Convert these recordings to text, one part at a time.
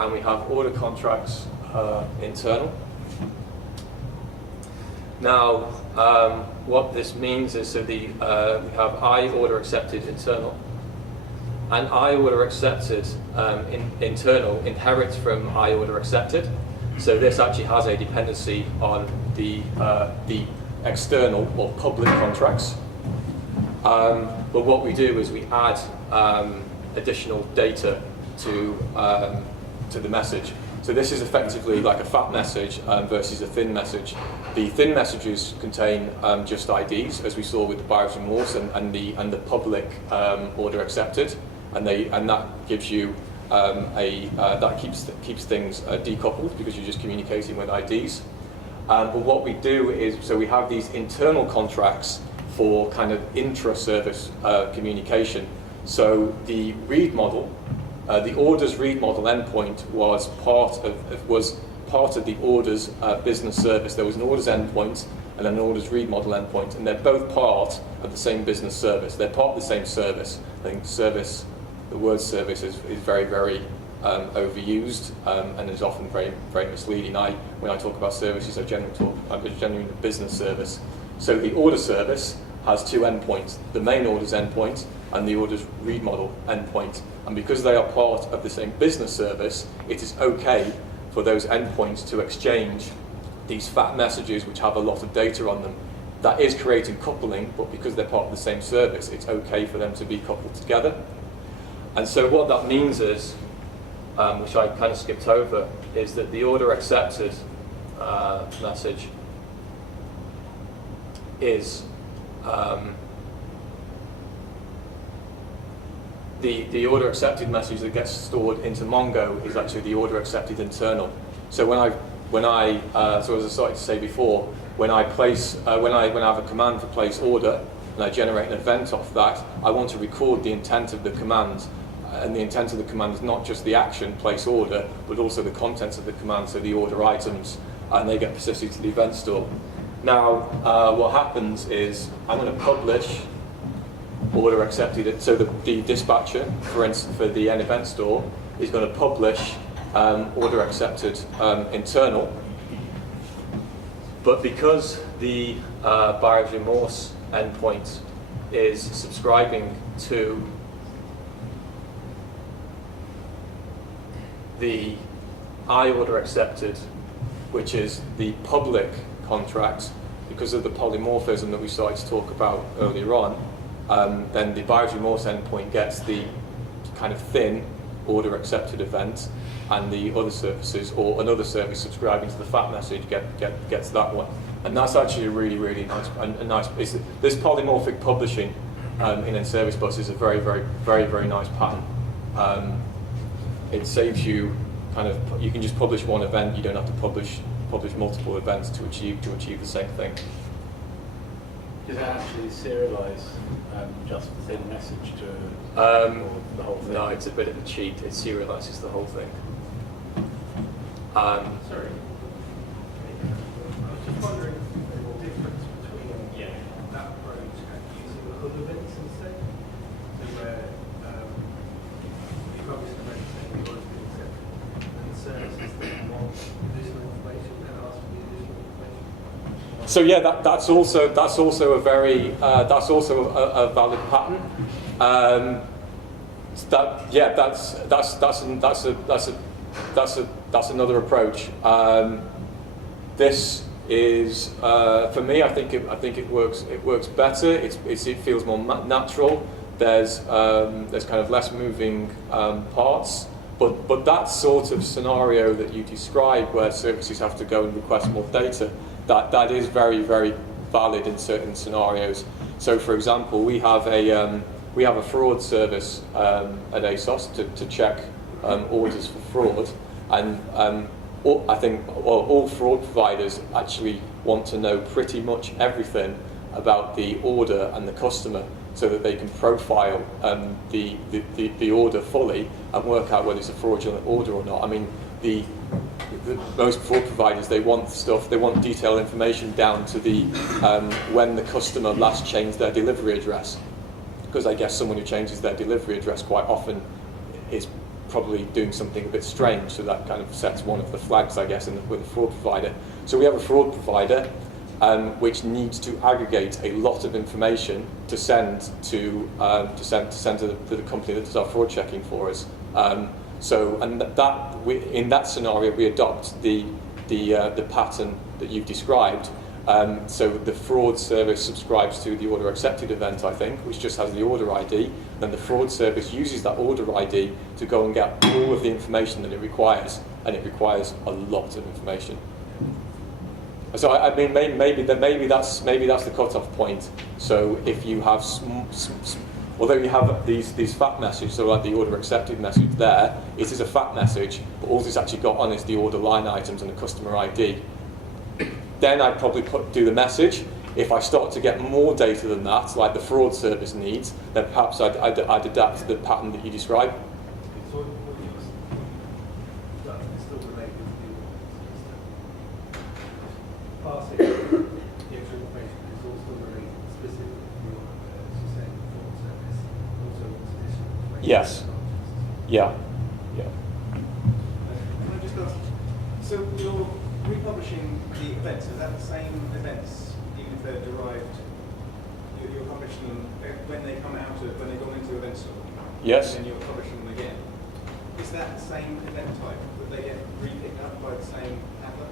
and we have order contracts internal. Now, what this means is, so we have I order accepted internal, and I order accepted internal inherits from I order accepted. So this actually has a dependency on the external or public contracts. But what we do is we add additional data to the message. So this is effectively like a fat message versus a thin message. The thin messages contain just IDs, as we saw with the buyer's remorse and the public order accepted, and that gives you that keeps things decoupled because you're just communicating with IDs. But what we do is, so we have these internal contracts for kind of intra-service communication. So the read model, the orders read model endpoint was part of the orders business service. There was an orders endpoint and then an orders read model endpoint, and they're both part of the same business service. They're part of the same service. I think service, the word service is very, very overused and is often very, very misleading. When I talk about services, I'm generally the business service. So the order service has two endpoints, the main orders endpoint and the orders read model endpoint. And because they are part of the same business service, it is okay for those endpoints to exchange these fat messages which have a lot of data on them. That is creating coupling, but because they're part of the same service, it's okay for them to be coupled together. And so what that means is, which I kind of skipped over, is that the order accepted message is the order accepted message that gets stored into Mongo is actually the order accepted internal. So so as I started to say before, when I have a command for place order and I generate an event off that, I want to record the intent of the command. And the intent of the command is not just the action, place order, but also the contents of the command, so the order items, and they get persisted to the event store. Now, what happens is I'm going to publish order accepted. So the dispatcher, for instance, for the N event store, is going to publish order accepted internal. But because the buyer's remorse endpoint is subscribing to the I order accepted, which is the public contract, because of the polymorphism that we started to talk about earlier on, then the buyer's remorse endpoint gets the kind of thin order accepted event, and the other services or another service subscribing to the fat message gets that one. And that's actually a really, really nice piece. This polymorphic publishing in Service Bus is a very, very, very, very nice pattern. It saves you you can just publish one event. You don't have to publish multiple events to achieve the same thing. Does it actually serialize just the thin message to the whole thing? No, it's a bit of a cheat. It serializes the whole thing. Sorry. I was just wondering if there's a difference between that approach and using the hood events instead. So where you publish an event saying you've already been accepted, and the services that want additional information and ask for the additional information. So yeah, that's also a very a valid pattern. That's another approach. This is for me. I think it works better. It feels more natural. There's kind of less moving parts. But that sort of scenario that you described, where services have to go and request more data, that is very, very valid in certain scenarios. So, for example, we have a fraud service at ASOS to check orders for fraud, and I think all fraud providers actually want to know pretty much everything about the order and the customer, so that they can profile the order fully and work out whether it's a fraudulent order or not. I mean, the most fraud providers, they want detailed information down to the when the customer last changed their delivery address, because I guess someone who changes their delivery address quite often is probably doing something a bit strange. So that kind of sets one of the flags, I guess, with a fraud provider. So we have a fraud provider which needs to aggregate a lot of information to send to the company that does our fraud checking for us. In that scenario, we adopt the pattern that you've described. So the fraud service subscribes to the order accepted event, I think, which just has the order ID. Then the fraud service uses that order ID to go and get all of the information that it requires, and it requires a lot of information. So I mean, maybe that's the cutoff point. So if you have, although you have these fat messages, so like the order accepted message there, it is a fat message, but all it's actually got on is the order line items and the customer ID. Then I'd probably do the message. If I start to get more data than that, like the fraud service needs, then perhaps I'd adapt to the pattern that you describe. So what you that is still related to passing the extra information is also related specifically to your, as you say, fraud service, also wants additional information. Yes. Yeah. Yeah. Can I just ask, so you're republishing the events, is that the same events, even if they're derived, you're publishing them when they come out of, when they go into event store? Yes. And then you're publishing them again. Is that the same event type? Would they get re-picked up by the same handler,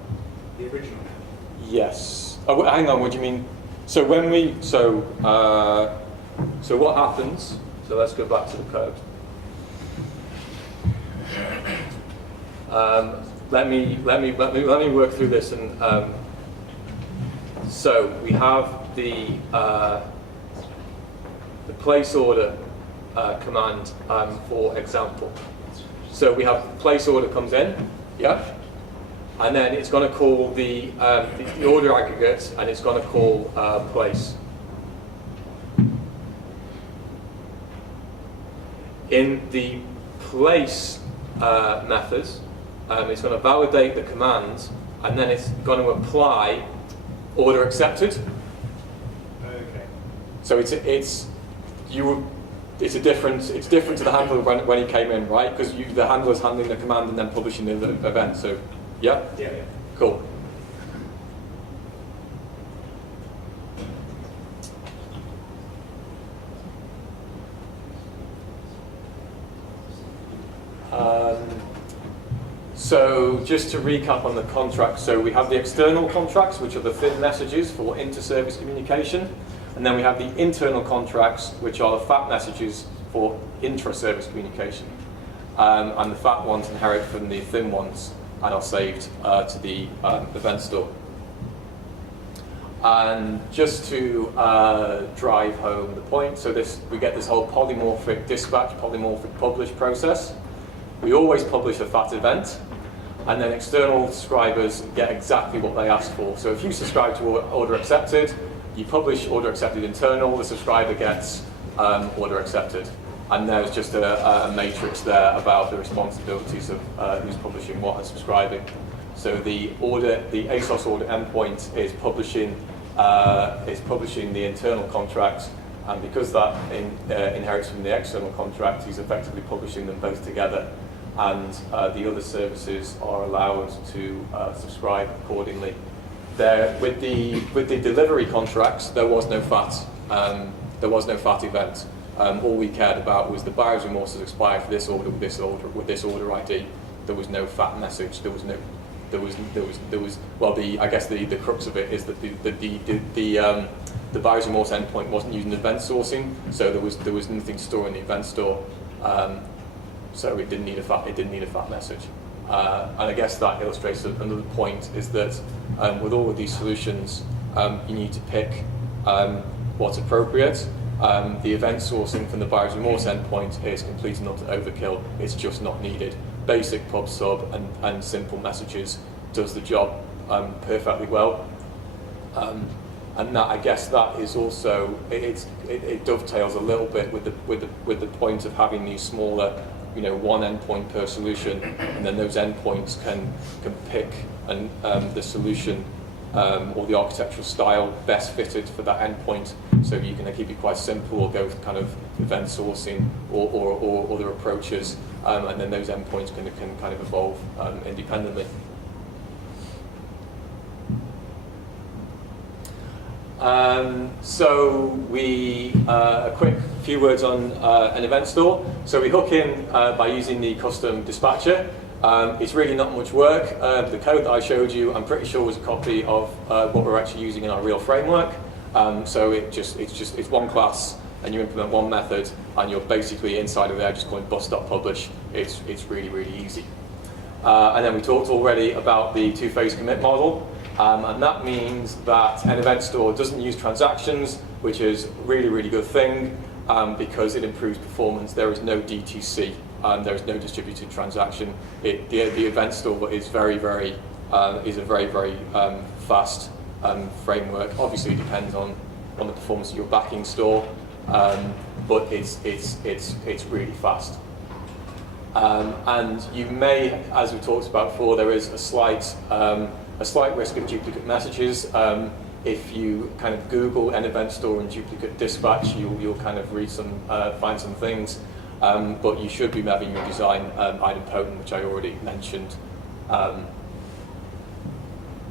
the original handler? Yes. Oh, hang on. What do you mean? So when we so what happens? So let's go back to the code. Let me work through this, and so we have the place order command, for example. So we have place order comes in, yeah, and then it's going to call the order aggregate, and it's going to call place. In the place methods, it's going to validate the commands, and then it's going to apply order accepted. Okay. So it's different to the handler when he came in, right? Because the handler's handling the command and then publishing the event. So yeah, Yeah. cool. So just to recap on the contracts, so we have the external contracts, which are the thin messages for inter-service communication, and then we have the internal contracts, which are the fat messages for intra-service communication. And the fat ones inherit from the thin ones and are saved to the event store. And just to drive home the point, so we get this whole polymorphic dispatch, polymorphic publish process. We always publish a fat event, and then external subscribers get exactly what they ask for. So if you subscribe to order accepted, you publish order accepted internal, the subscriber gets order accepted. And there's just a matrix there about the responsibilities of who's publishing what and subscribing. So the ASOS order endpoint is publishing the internal contract, and because that inherits from the external contract, he's effectively publishing them both together. And the other services are allowed to subscribe accordingly. With the delivery contracts, there was no FAT. There was no FAT event. All we cared about was the buyer's remorse has expired for this order with this order ID. There was no FAT message. There was I guess the crux of it is that the buyer's remorse endpoint wasn't using event sourcing, so there was nothing to store in the event store. So it didn't need a FAT message. And I guess that illustrates another point, is that with all of these solutions, you need to pick what's appropriate. The event sourcing from the buyer's remorse endpoint is complete and utter overkill. It's just not needed. Basic pub sub and simple messages does the job perfectly well. And that, I guess, that is also it dovetails a little bit with the point of having these smaller, one endpoint per solution, and then those endpoints can pick the solution or the architectural style best fitted for that endpoint. So you can keep it quite simple, or go with kind of event sourcing or other approaches. and then those endpoints can kind of evolve independently. So a quick few words on an event store. So we hook in by using the custom dispatcher. It's really not much work. The code that I showed you, I'm pretty sure was a copy of what we're actually using in our real framework. So it's one class, and you implement one method, and you're basically inside of there just going bus.publish. It's really, really easy. And then we talked already about the two-phase commit model. And that means that an event store doesn't use transactions, which is a really, really good thing because it improves performance. There is no DTC, there is no distributed transaction. The event store is a very, very fast framework. Obviously, it depends on the performance of your backing store, but it's really fast. And you may, as we talked about before, there is a slight risk of duplicate messages. If you kind of Google an event store and duplicate dispatch, you'll kind of find some things. But you should be having your design idempotent, which I already mentioned.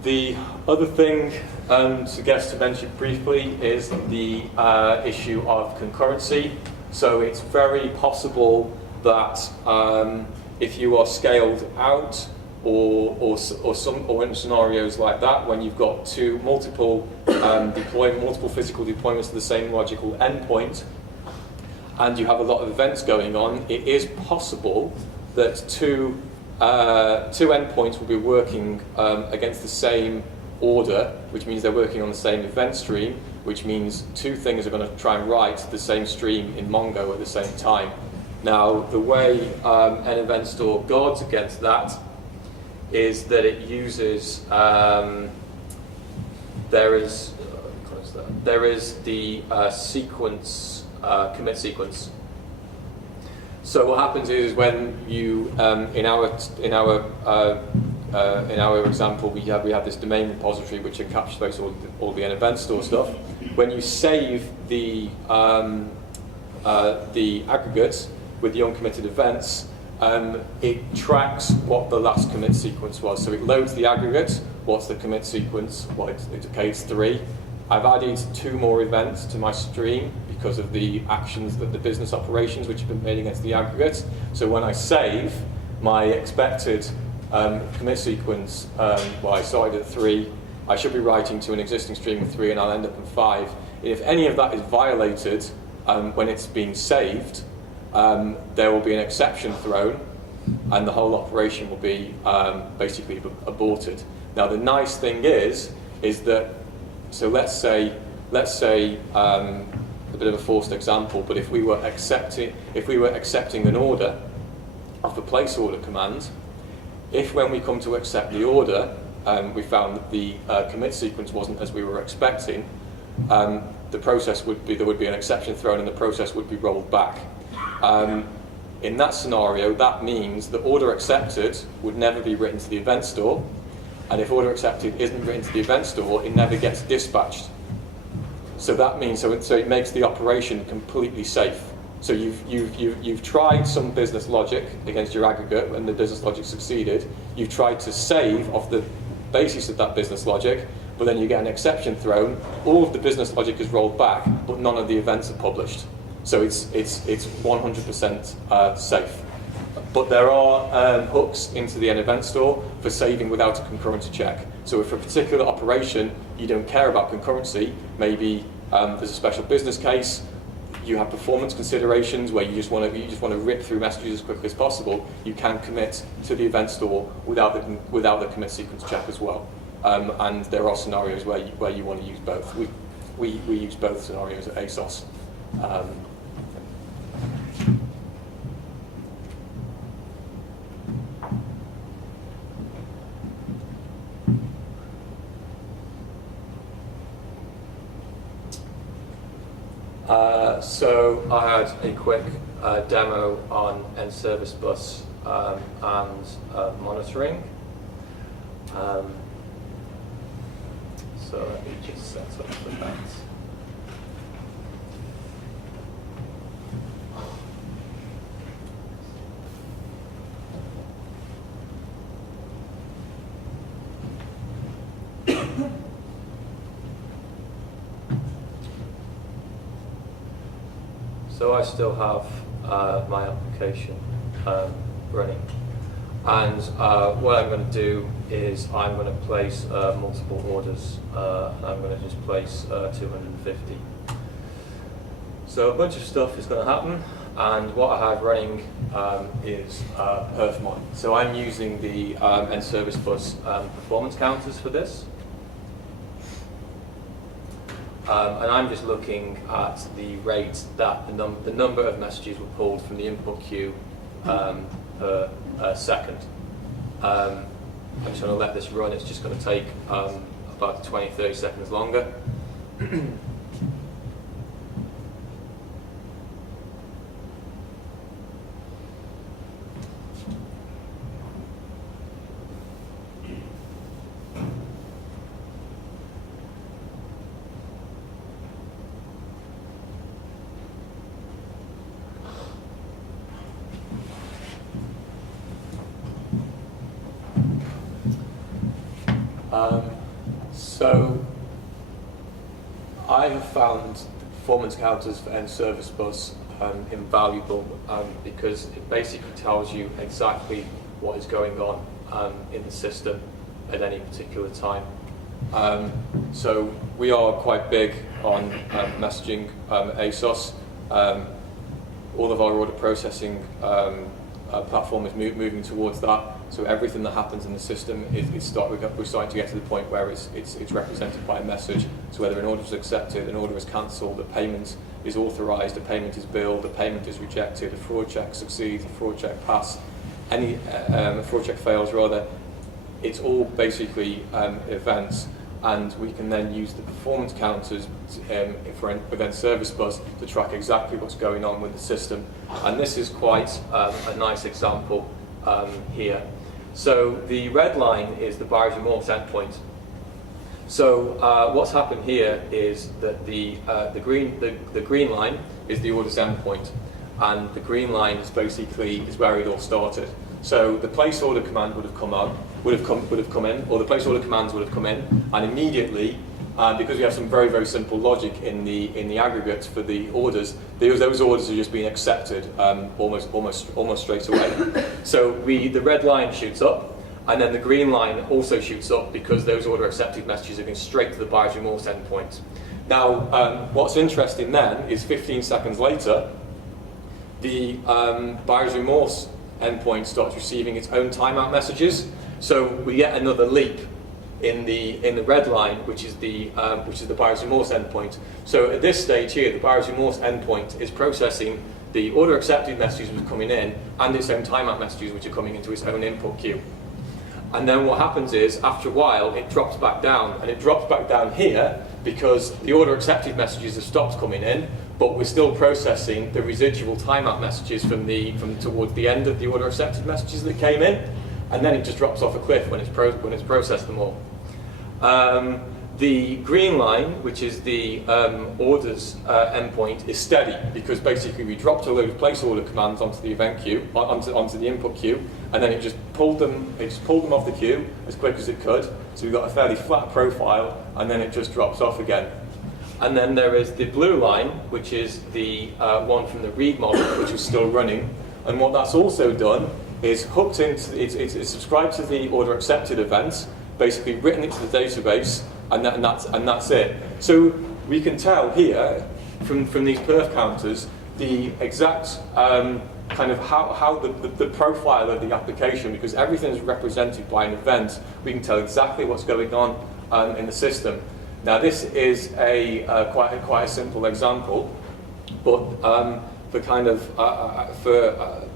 The other thing to mention briefly is the issue of concurrency. So it's very possible that if you are scaled out, or in scenarios like that, when you've got multiple physical deployments of the same logical endpoint, and you have a lot of events going on, it is possible that two endpoints will be working against the same order, which means they're working on the same event stream, which means two things are going to try and write the same stream in Mongo at the same time. Now, the way an event store guards against that is that it uses there is the sequence commit sequence. So what happens is when you in our example we have this domain repository which encapsulates all the event store stuff. When you save the aggregates with the uncommitted events, it tracks what the last commit sequence was. So it loads the aggregate, what's the commit sequence, it's 3. I've added 2 more events to my stream because of the actions that the business operations which have been made against the aggregate. So when I save, my expected commit sequence, I started at 3, I should be writing to an existing stream of 3 and I'll end up in 5. If any of that is violated when it's been saved, there will be an exception thrown and the whole operation will be basically aborted. Now the nice thing is that, so let's say a bit of a forced example, but if we were accepting an order of the place order command, if when we come to accept the order we found that the commit sequence wasn't as we were expecting, the process there would be an exception thrown and the process would be rolled back. In that scenario, that means that order accepted would never be written to the event store, and if order accepted isn't written to the event store, it never gets dispatched. So that means so it makes the operation completely safe. So you've tried some business logic against your aggregate, and the business logic succeeded. You've tried to save off the basis of that business logic, but then you get an exception thrown. All of the business logic is rolled back, but none of the events are published. So it's 100% safe. But there are hooks into the event store for saving without a concurrency check. So if for a particular operation you don't care about concurrency, maybe there's a special business case, you have performance considerations where you just want to rip through messages as quickly as possible, you can commit to the event store without the commit sequence check as well. And there are scenarios where you want to use both. We use both scenarios at ASOS. So I had a quick demo on end service bus and monitoring. So let me just set up the that. So I still have my application running, and what I'm going to do is I'm going to place multiple orders, and I'm going to just place 250. So a bunch of stuff is going to happen, and what I have running is perfmon. So I'm using the end service bus performance counters for this. And I'm just looking at the rate that the number of messages were pulled from the input queue per second. I'm just going to let this run. It's just going to take about 20-30 seconds longer. So I have found the performance counters for end service bus invaluable because it basically tells you exactly what is going on in the system at any particular time. So we are quite big on messaging ASOS. All of our order processing platform is moving towards that. So everything that happens in the system we're starting to get to the point where it's represented by a message. So whether an order is accepted, an order is cancelled, a payment is authorised, a payment is billed, a payment is rejected, a fraud check succeeds, a fraud check passes, a fraud check fails rather. It's all basically events, and we can then use the performance counters within Service Bus to track exactly what's going on with the system. And this is quite a nice example here. So the red line is the buyer's remorse endpoint. So what's happened here is that the green line is the order's endpoint, and the green line is basically where it all started. So the place order command would have come in, or the place order commands would have come in, and immediately, because we have some very, very simple logic in the aggregates for the orders, those orders are just being accepted almost straight away. So the red line shoots up, and then the green line also shoots up because those order accepted messages are going straight to the buyer's remorse endpoint. Now, what's interesting then is 15 seconds later, the buyer's remorse endpoint starts receiving its own timeout messages. So we get another leap in the red line, which is the buyer's remorse endpoint. So at this stage here, the buyer's remorse endpoint is processing the order accepted messages which are coming in and its own timeout messages which are coming into its own input queue. And then what happens is, after a while, it drops back down, and it drops back down here because the order accepted messages have stopped coming in, but we're still processing the residual timeout messages from towards the end of the order accepted messages that came in, and then it just drops off a cliff when it's processed them all. The green line, which is the orders endpoint, is steady because basically we dropped a load of place order commands onto the event queue, onto the input queue, and then it just pulled them off the queue as quick as it could. So we've got a fairly flat profile, and then it just drops off again. And then there is the blue line, which is the one from the read model, which is still running. And what that's also done is hooked into, it's subscribed to the order accepted events, basically written it to the database, and that's it. So we can tell here from these perf counters the exact kind of how the profile of the application, because everything is represented by an event. We can tell exactly what's going on in the system. Now this is quite a simple example, but for kind of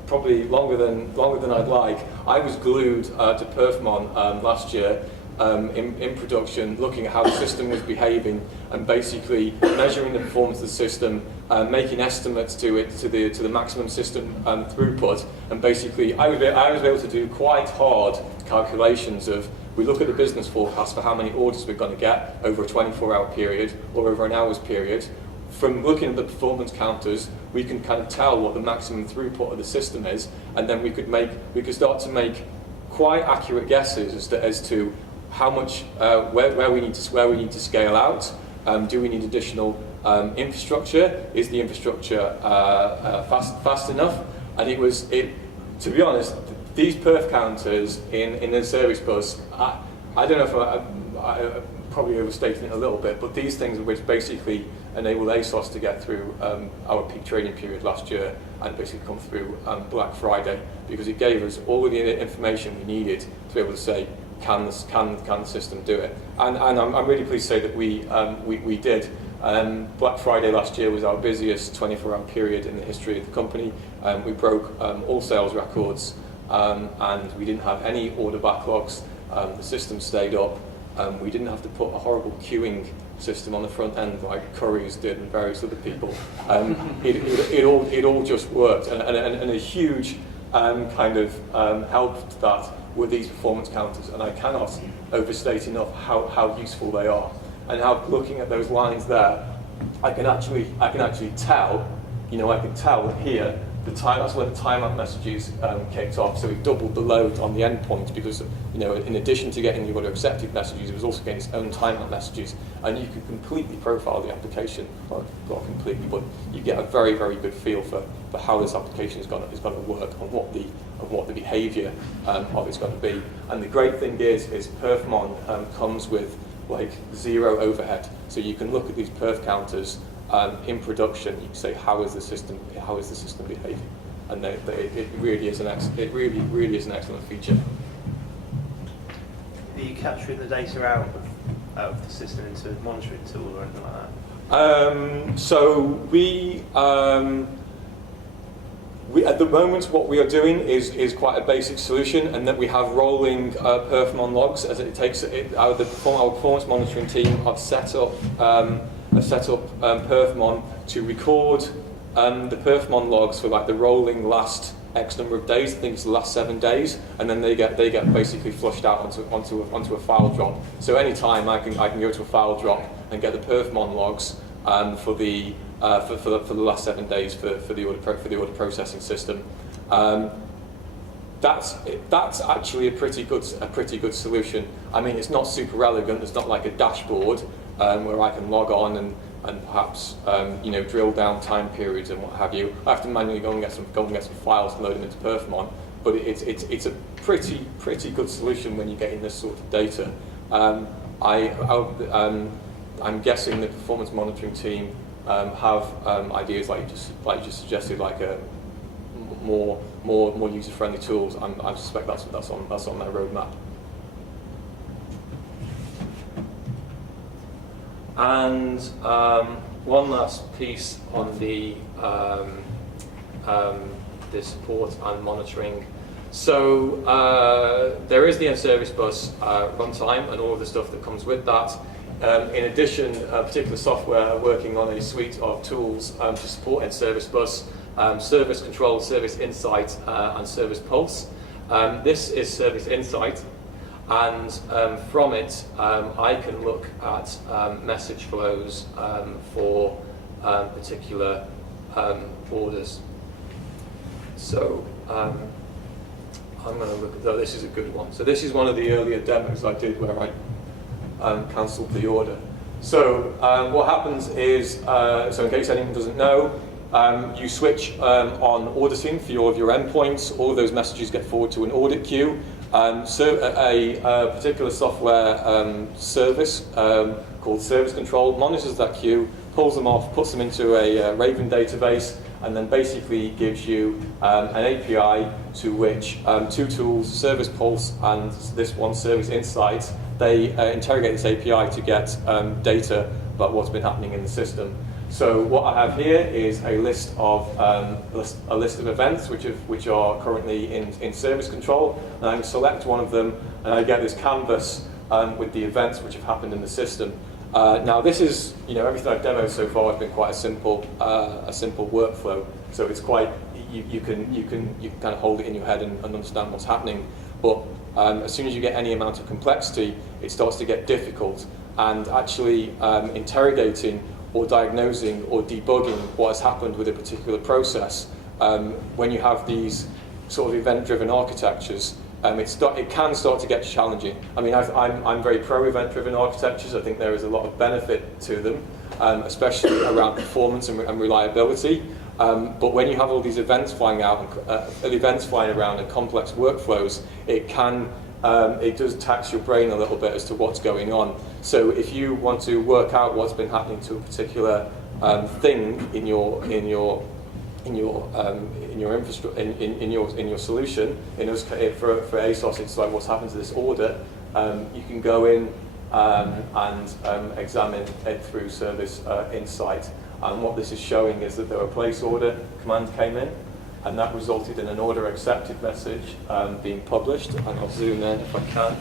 probably longer than I'd like, I was glued to perfmon last year in production, looking at how the system was behaving and basically measuring the performance of the system, making estimates to the maximum system throughput, and basically I was able to do quite hard calculations of, we look at the business forecast for how many orders we're going to get over a 24-hour period or over an hour's period. From looking at the performance counters, we can kind of tell what the maximum throughput of the system is, and then we could start to make quite accurate guesses as to how much, where we need to scale out. Do we need additional infrastructure? Is the infrastructure fast enough? And to be honest, these perf counters in the service bus, I don't know if I probably overstating it a little bit, but these things which basically enabled ASOS to get through our peak trading period last year and basically come through Black Friday, because it gave us all of the information we needed to be able to say, can the system do it? And I'm really pleased to say that we did. Black Friday last year was our busiest 24-hour period in the history of the company. We broke all sales records, and we didn't have any order backlogs. The system stayed up. We didn't have to put a horrible queuing system on the front end like couriers did and various other people. It all just worked, and a huge kind of helped that with these performance counters, and I cannot overstate enough how useful they are, and how looking at those lines there, I can actually tell, I can tell that here that's when the timeout messages kicked off. So we've doubled the load on the endpoint because, in addition to getting the order accepted messages, it was also getting its own timeout messages, and you can completely profile the application, well, not completely, but you get a very, very good feel for how this application is going to work and what the behaviour of it's going to be. And the great thing is Perfmon comes with like zero overhead, so you can look at these perf counters. In production, you can say how is the system behaving, and it really is an excellent feature. Are you capturing the data out of the system into a monitoring tool or anything like that? So we at the moment what we are doing is quite a basic solution, and that we have rolling Perfmon logs as it takes our performance monitoring team have set up. Perfmon to record the Perfmon logs for like the rolling last X number of days. I think it's the last 7 days, and then they get basically flushed out onto a file drop. So anytime I can go to a file drop and get the Perfmon logs for the last 7 days for the order processing system. That's actually a pretty good solution. I mean, it's not super elegant. It's not like a dashboard where I can log on and perhaps drill down time periods and what have you. I have to manually go and get some files and load them into Perfmon. But it's a pretty good solution when you're getting this sort of data. I'm guessing the performance monitoring team have ideas like you just suggested, like a more user-friendly tools. I suspect that's on their roadmap. And one last piece on the support and monitoring. So there is the in-service bus runtime and all of the stuff that comes with that. In addition, particular software are working on a suite of tools to support in-service bus, Service Control, Service Insight, and Service Pulse. This is Service Insight. And from it, I can look at message flows for particular orders. So I'm going to look at this is a good one. So this is one of the earlier demos I did where I cancelled the order. So what happens is, so in case anyone doesn't know, you switch on order scene for all of your endpoints. All of those messages get forwarded to an audit queue. So a particular software service called Service Control monitors that queue, pulls them off, puts them into a Raven database, and then basically gives you an API to which two tools, Service Pulse and this one, Service Insight, they interrogate this API to get data about what's been happening in the system. So what I have here is a list of events which are currently in Service Control, and I can select one of them, and I get this canvas with the events which have happened in the system. Now this is, everything I've demoed so far has been quite a simple workflow. So it's quite you can kind of hold it in your head and understand what's happening. But as soon as you get any amount of complexity, it starts to get difficult, and actually interrogating or diagnosing or debugging what has happened with a particular process. When you have these sort of event-driven architectures, it can start to get challenging. I mean, I'm very pro event-driven architectures. I think there is a lot of benefit to them, especially around performance and reliability. But when you have all these events flying out, events flying around, and complex workflows, it does tax your brain a little bit as to what's going on. So if you want to work out what's been happening to a particular thing in your infrastructure, in your solution, for ASOS, it's like what's happened to this order. You can go in and examine it through Service Insight. And what this is showing is that a place order command came in, and that resulted in an order accepted message being published. And I'll zoom in if I can.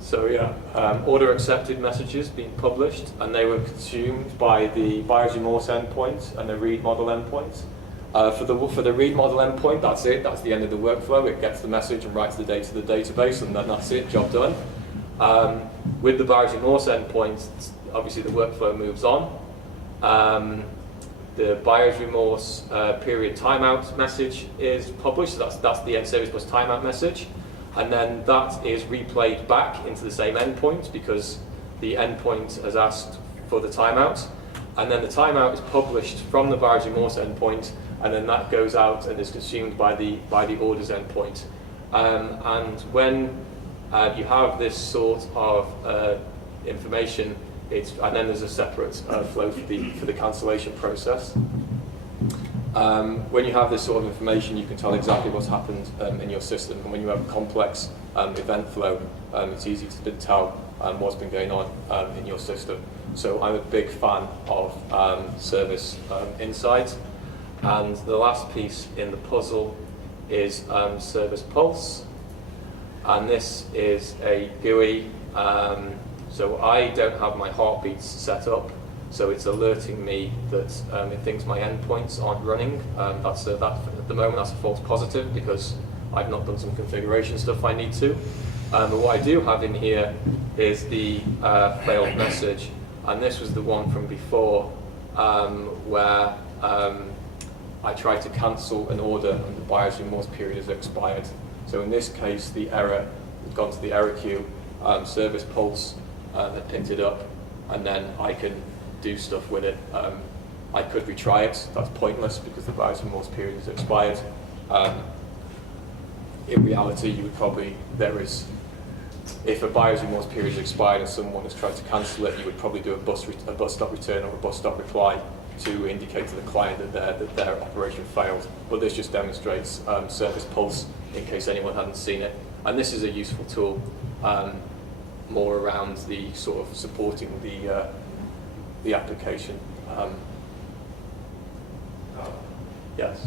So yeah, order accepted messages being published, and they were consumed by the buyer's remorse endpoint and the read model endpoint. For the read model endpoint, that's it. That's the end of the workflow. It gets the message and writes the data to the database, and then that's it. Job done. With the buyer's remorse endpoint, obviously the workflow moves on. The buyer's remorse period timeout message is published. So that's the end service bus timeout message. And then that is replayed back into the same endpoint because the endpoint has asked for the timeout. And then the timeout is published from the buyer's remorse endpoint, and then that goes out and is consumed by the orders endpoint. And when you have this sort of information, and then there's a separate flow for the cancellation process. When you have this sort of information, you can tell exactly what's happened in your system. And when you have a complex event flow, it's easy to tell what's been going on in your system. So I'm a big fan of Service Insight. And the last piece in the puzzle is Service Pulse. And this is a GUI. So I don't have my heartbeats set up. So it's alerting me that it thinks my endpoints aren't running. At the moment, that's a false positive because I've not done some configuration stuff I need to. But what I do have in here is the failed message. And this was the one from before where I tried to cancel an order and the buyer's remorse period has expired. So in this case, the error had gone to the error queue, Service Pulse had picked it up, and then I can do stuff with it. I could retry it. That's pointless because the buyer's remorse period has expired. In reality, you would probably, if a buyer's remorse period is expired and someone has tried to cancel it, you would probably do a bus stop return or a bus stop reply to indicate to the client that their operation failed. But this just demonstrates Service Pulse in case anyone hadn't seen it. And this is a useful tool more around the sort of supporting the application. Yes?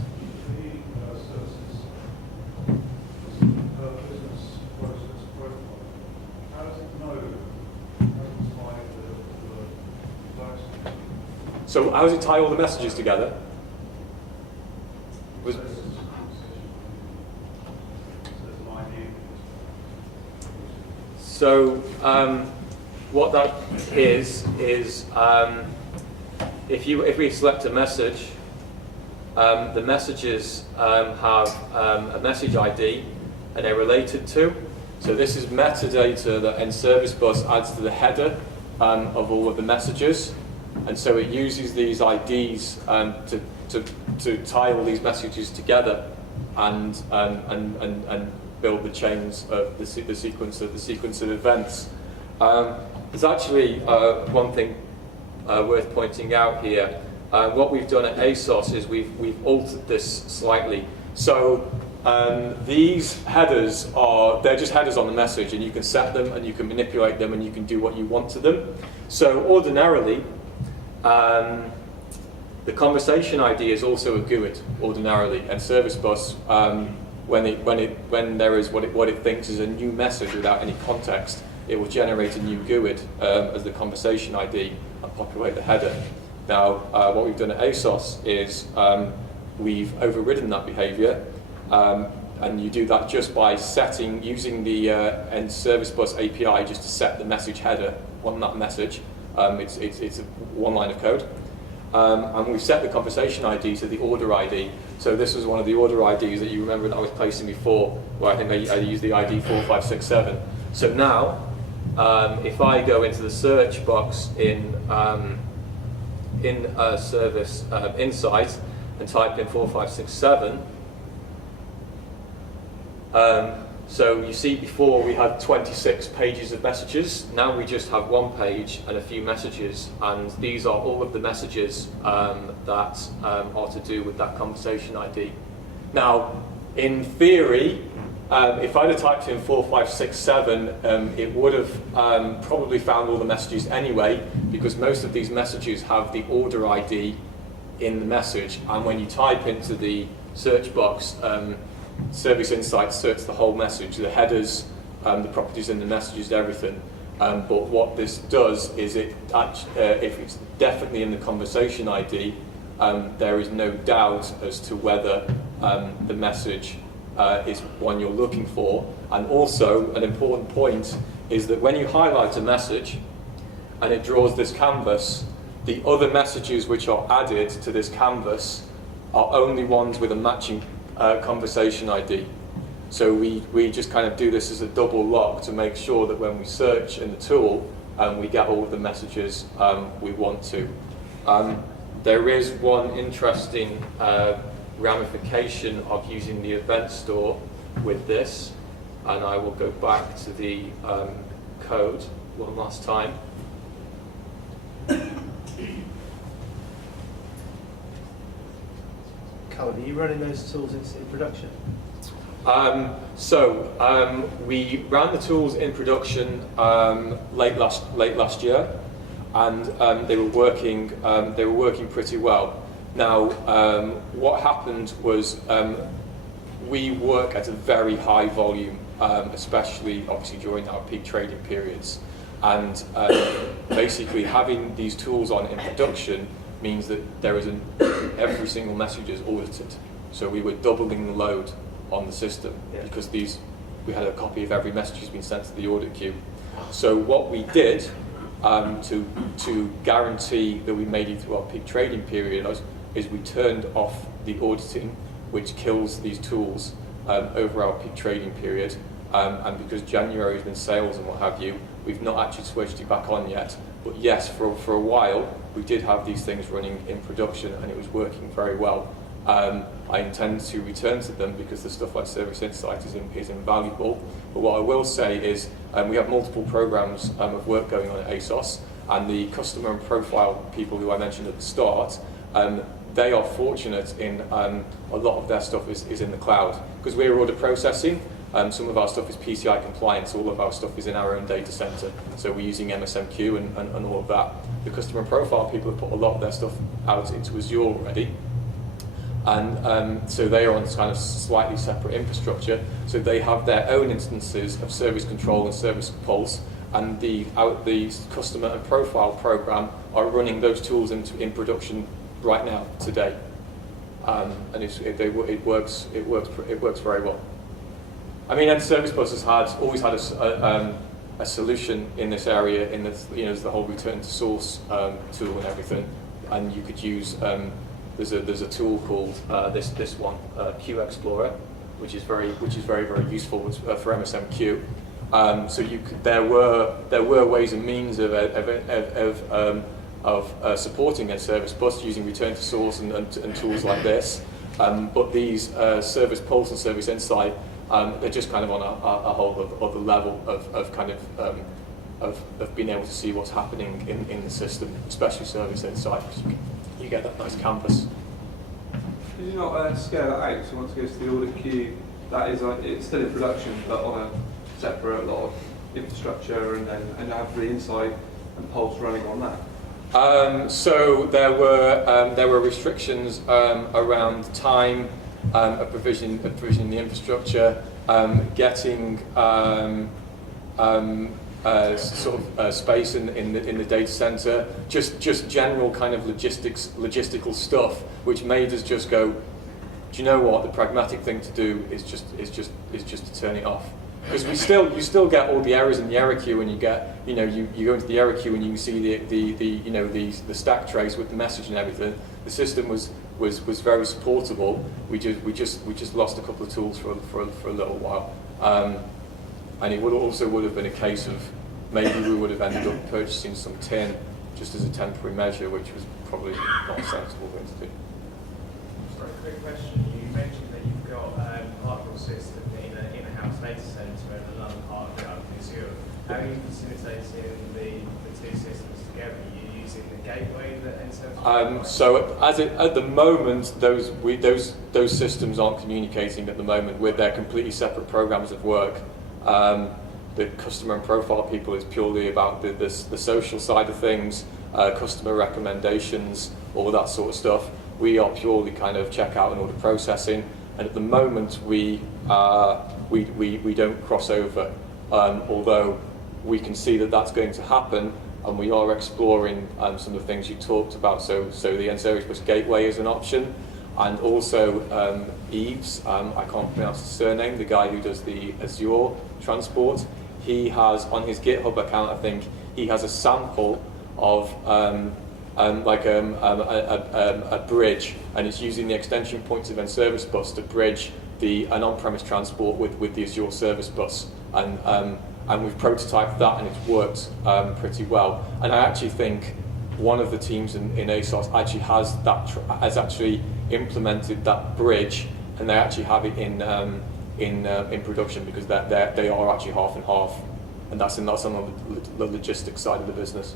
So how does it tie all the messages together? So what that is if we select a message, the messages have a message ID and they're related to. So this is metadata that NService Bus adds to the header of all of the messages. And so it uses these IDs to tie all these messages together and build the chains of the sequence of events. There's actually one thing worth pointing out here. What we've done at ASOS is we've altered this slightly. So these headers they're just headers on the message, and you can set them and you can manipulate them and you can do what you want to them. So ordinarily, the conversation ID is also a GUID ordinarily, and Service Bus, when there is what it thinks is a new message without any context, it will generate a new GUID as the conversation ID and populate the header. Now, what we've done at ASOS is we've overridden that behavior, and you do that just by using the NService Bus API just to set the message header on that message. It's one line of code. and we've set the conversation ID to the order ID. So this was one of the order IDs that you remember that I was placing before, where I think I used the ID 4567. So now, if I go into the search box in Service Insight and type in 4567, so you see before we had 26 pages of messages. Now we just have one page and a few messages, and these are all of the messages that are to do with that conversation ID. Now, in theory, if I'd have typed in 4567, it would have probably found all the messages anyway, because most of these messages have the order ID in the message, and when you type into the search box, Service Insight search the whole message, the headers, the properties in the messages, everything. But what this does is if it's definitely in the conversation ID, there is no doubt as to whether the message is one you're looking for. And also, an important point is that when you highlight a message and it draws this canvas, the other messages which are added to this canvas are only ones with a matching conversation ID. So we just kind of do this as a double lock to make sure that when we search in the tool, we get all of the messages we want to. There is one interesting ramification of using the event store with this, and I will go back to the code one last time. Colin, are you running those tools in production? We ran the tools in production late last year, and they were working pretty well. Now, what happened was we work at a very high volume, especially obviously during our peak trading periods, and basically having these tools on in production means that every single message is audited. So we were doubling the load on the system because we had a copy of every message that's been sent to the audit queue. So what we did to guarantee that we made it through our peak trading period is we turned off the auditing, which kills these tools over our peak trading period. And because January has been sales and what have you, we've not actually switched it back on yet. But yes, for a while, we did have these things running in production and it was working very well. I intend to return to them because the stuff like Service Insight is invaluable. But what I will say is we have multiple programs of work going on at ASOS, and the customer and profile people who I mentioned at the start, they are fortunate in a lot of their stuff is in the cloud. Because we're order processing, some of our stuff is PCI compliant, so all of our stuff is in our own data center. So we're using MSMQ and all of that. The customer and profile people have put a lot of their stuff out into Azure already. And so they are on kind of slightly separate infrastructure. So they have their own instances of service control and service pulse, and the customer and profile program are running those tools in production right now today, and it works very well. I mean, and Service Plus has always had a solution in this area. In this, there's the whole return to source tool and everything, and you could use. There's a tool called this one, Q Explorer, which is very useful for MSMQ. So there were ways and means of supporting a Service Bus using return to source and tools like this. But these Service Pulse and Service Insight, they're just kind of on a whole other level of being able to see what's happening in the system, especially Service Insight, because you get that nice canvas. Did you not scale that out? So once it goes to the audit queue, that is it's still in production, but on a separate lot of infrastructure, and have the Insight and Pulse running on that. So there were restrictions around time of provisioning the infrastructure, getting space in the data center, just general kind of logistical stuff, which made us just go, do you know what? The pragmatic thing to do is just to turn it off. Because you still get all the errors in the error queue, and you get, you go into the error queue and you see the stack trace with the message and everything. The system was very supportable. We just lost a couple of tools for a little while, and it would have been a case of maybe we would have ended up purchasing some tin just as a temporary measure, which was probably not a sensible thing to do. Sorry, quick question. You mentioned that you've got a hardware system in a house data centre and another part of it up in Azure. How are you facilitating the two systems together? Are you using the gateway that NService? So at the moment, those systems aren't communicating at the moment. They're completely separate programs of work. The customer and profile people is purely about the social side of things, customer recommendations, all that sort of stuff. We are purely kind of checkout and order processing, and at the moment we don't cross over. Although we can see that that's going to happen, and we are exploring some of the things you talked about. So the NService Bus Gateway is an option, and also Yves, I can't pronounce his surname, the guy who does the Azure transport. He has on his GitHub account, I think, he has a sample of a bridge, and it's using the extension points of NService Bus to bridge an on-premise transport with the Azure Service Bus, and we've prototyped that, and it's worked pretty well. And I actually think one of the teams in ASOS actually has actually implemented that bridge, and they actually have it in production, because they are actually half and half, and that's on the logistics side of the business.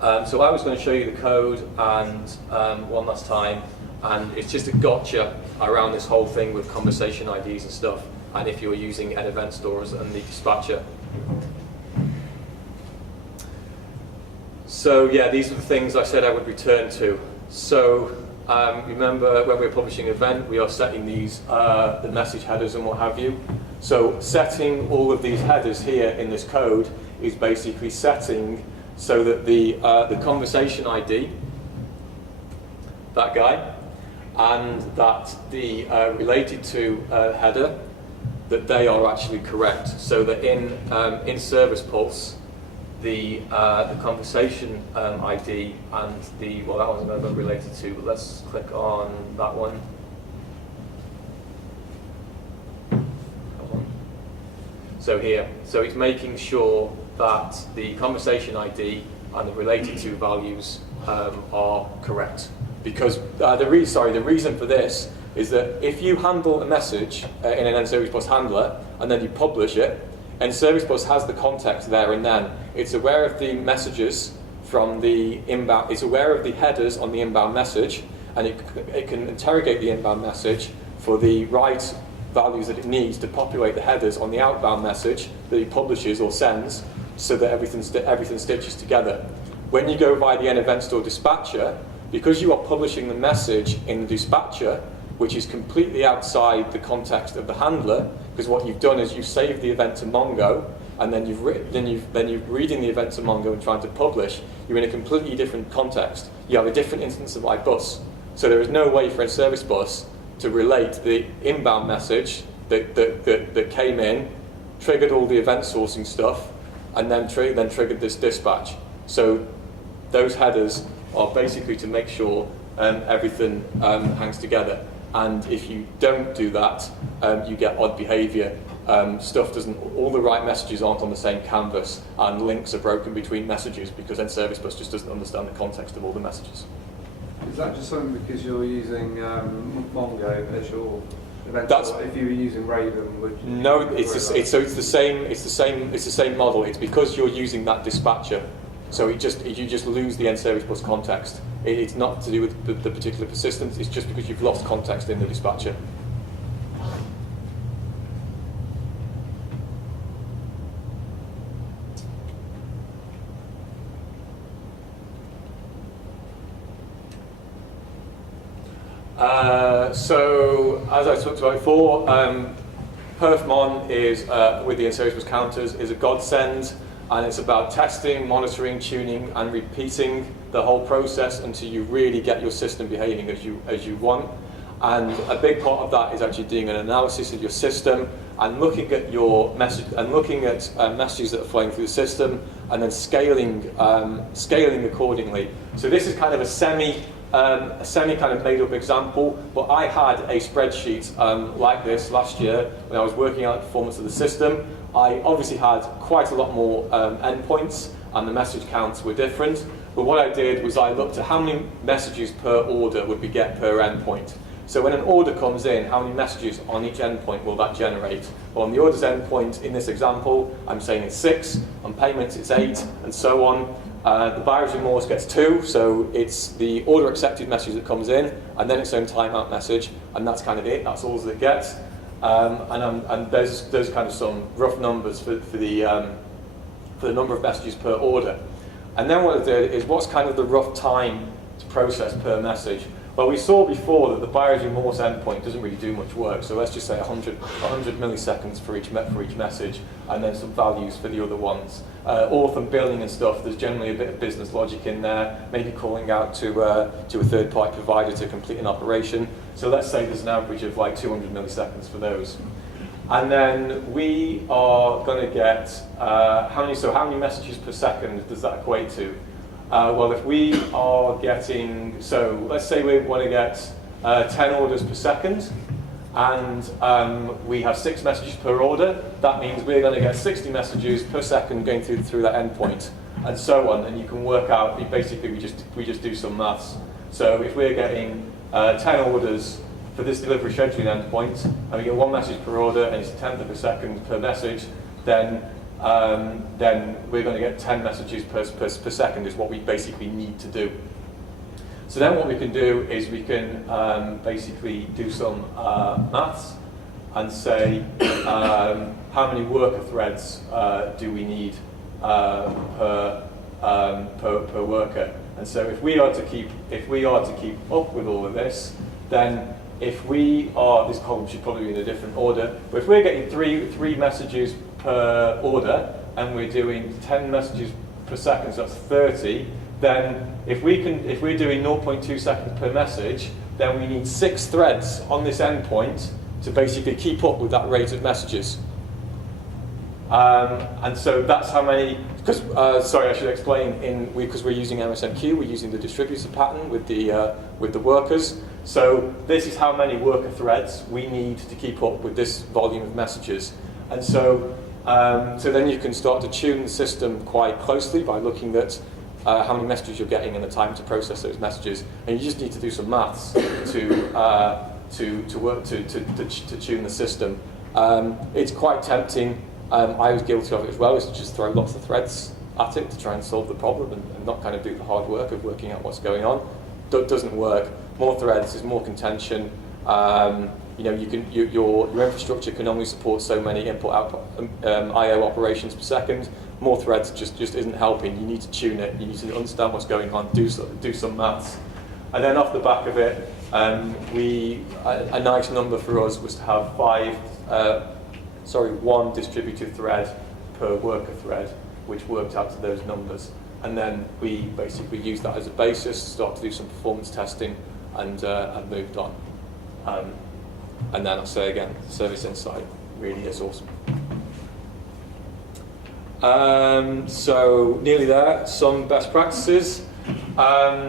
So I was going to show you the code and one last time, and it's just a gotcha around this whole thing with conversation IDs and stuff, and if you're using an event stores and the dispatcher. So yeah, these are the things I said I would return to. So remember when we're publishing an event, we are setting these the message headers and what have you. So setting all of these headers here in this code is basically setting so that the conversation ID, that guy, and that the related to header, that they are actually correct. So that in Service Pulse, the conversation ID and that one's not related to, but let's click on that one. So here, so it's making sure that the conversation ID and the related to values are correct. Because the reason for this is that if you handle a message in an NService Bus handler and then you publish it, NService Bus has the context there and then. It's aware of the messages from the inbound, it's aware of the headers on the inbound message, and it can interrogate the inbound message for the right values that it needs to populate the headers on the outbound message that it publishes or sends, so that everything stitches together. When you go via the event store dispatcher, because you are publishing the message in the dispatcher, which is completely outside the context of the handler, because what you've done is you've saved the event to Mongo, and then you're reading the event to Mongo and trying to publish. You're in a completely different context. You have a different instance of iBus, so there is no way for a service bus to relate the inbound message that came in, triggered all the event sourcing stuff, and then triggered this dispatch. So those headers are basically to make sure everything hangs together. And if you don't do that, you get odd behaviour. All the right messages aren't on the same canvas, and links are broken between messages because then Service Bus just doesn't understand the context of all the messages. Is that just something because you're using Mongo as your event? If you were using Raven, would you? No, it's the same model. It's because you're using that dispatcher, so you just lose the NService Bus context. It's not to do with the particular persistence. It's just because you've lost context in the dispatcher. So, as I talked about before, perfmon is with the NService Bus counters is a godsend, and it's about testing, monitoring, tuning, and repeating the whole process until you really get your system behaving as you want. And a big part of that is actually doing an analysis of your system and looking at your message and looking at messages that are flowing through the system, and then scaling accordingly. So this is kind of a semi kind of made up example, but I had a spreadsheet like this last year when I was working out the performance of the system. I obviously had quite a lot more endpoints, and the message counts were different. But what I did was I looked at how many messages per order would we get per endpoint. So when an order comes in, how many messages on each endpoint will that generate? Well, on the orders endpoint, in this example, I'm saying it's 6, on payments it's 8, and so on. The buyer's remorse gets 2, so it's the order accepted message that comes in, and then its own timeout message, and that's kind of it, that's all that it gets. And there's kind of some rough numbers for the number of messages per order. And then what I did is what's kind of the rough time to process per message. Well, we saw before that the buyer's remorse endpoint doesn't really do much work, so let's just say 100 milliseconds for each message, and then some values for the other ones. Auth and billing and stuff, there's generally a bit of business logic in there, maybe calling out to a third-party provider to complete an operation. So let's say there's an average of like 200 milliseconds for those. And then we are going to get, how many messages per second does that equate to? Well, if we are getting, so let's say we want to get 10 orders per second, and we have 6 messages per order, that means we're going to get 60 messages per second going through that endpoint, and so on. And you can work out, basically we just do some maths. So if we're getting 10 orders for this delivery scheduling endpoint, and we get 1 message per order, and it's a tenth of a second per message, then we're going to get 10 messages per second is what we basically need to do. So then what we can do is we can basically do some maths and say how many worker threads do we need per worker. And so if we are to keep up with all of this, then if we are, this column should probably be in a different order, but if we're getting three messages per order, and we're doing 10 messages per second, so that's 30, then if we're doing 0.2 seconds per message, then we need 6 threads on this endpoint to basically keep up with that rate of messages. And so that's how many, because, sorry, I should explain, because we're using MSMQ, we're using the distributor pattern with the workers. So this is how many worker threads we need to keep up with this volume of messages. And so then you can start to tune the system quite closely by looking at how many messages you're getting and the time to process those messages. And you just need to do some maths to work to tune the system. It's quite tempting. I was guilty of it as well, is to just throw lots of threads at it to try and solve the problem and not kind of do the hard work of working out what's going on. Doesn't work. More threads is more contention. Your infrastructure can only support so many input-output I/O operations per second. More threads just isn't helping. You need to tune it. You need to understand what's going on. Do some maths, and then off the back of it, a nice number for us was to have 1 distributed thread per worker thread, which worked out to those numbers. And then we basically used that as a basis, start to do some performance testing, and moved on. And then I'll say again, Service Insight really is awesome. So nearly there, some best practices.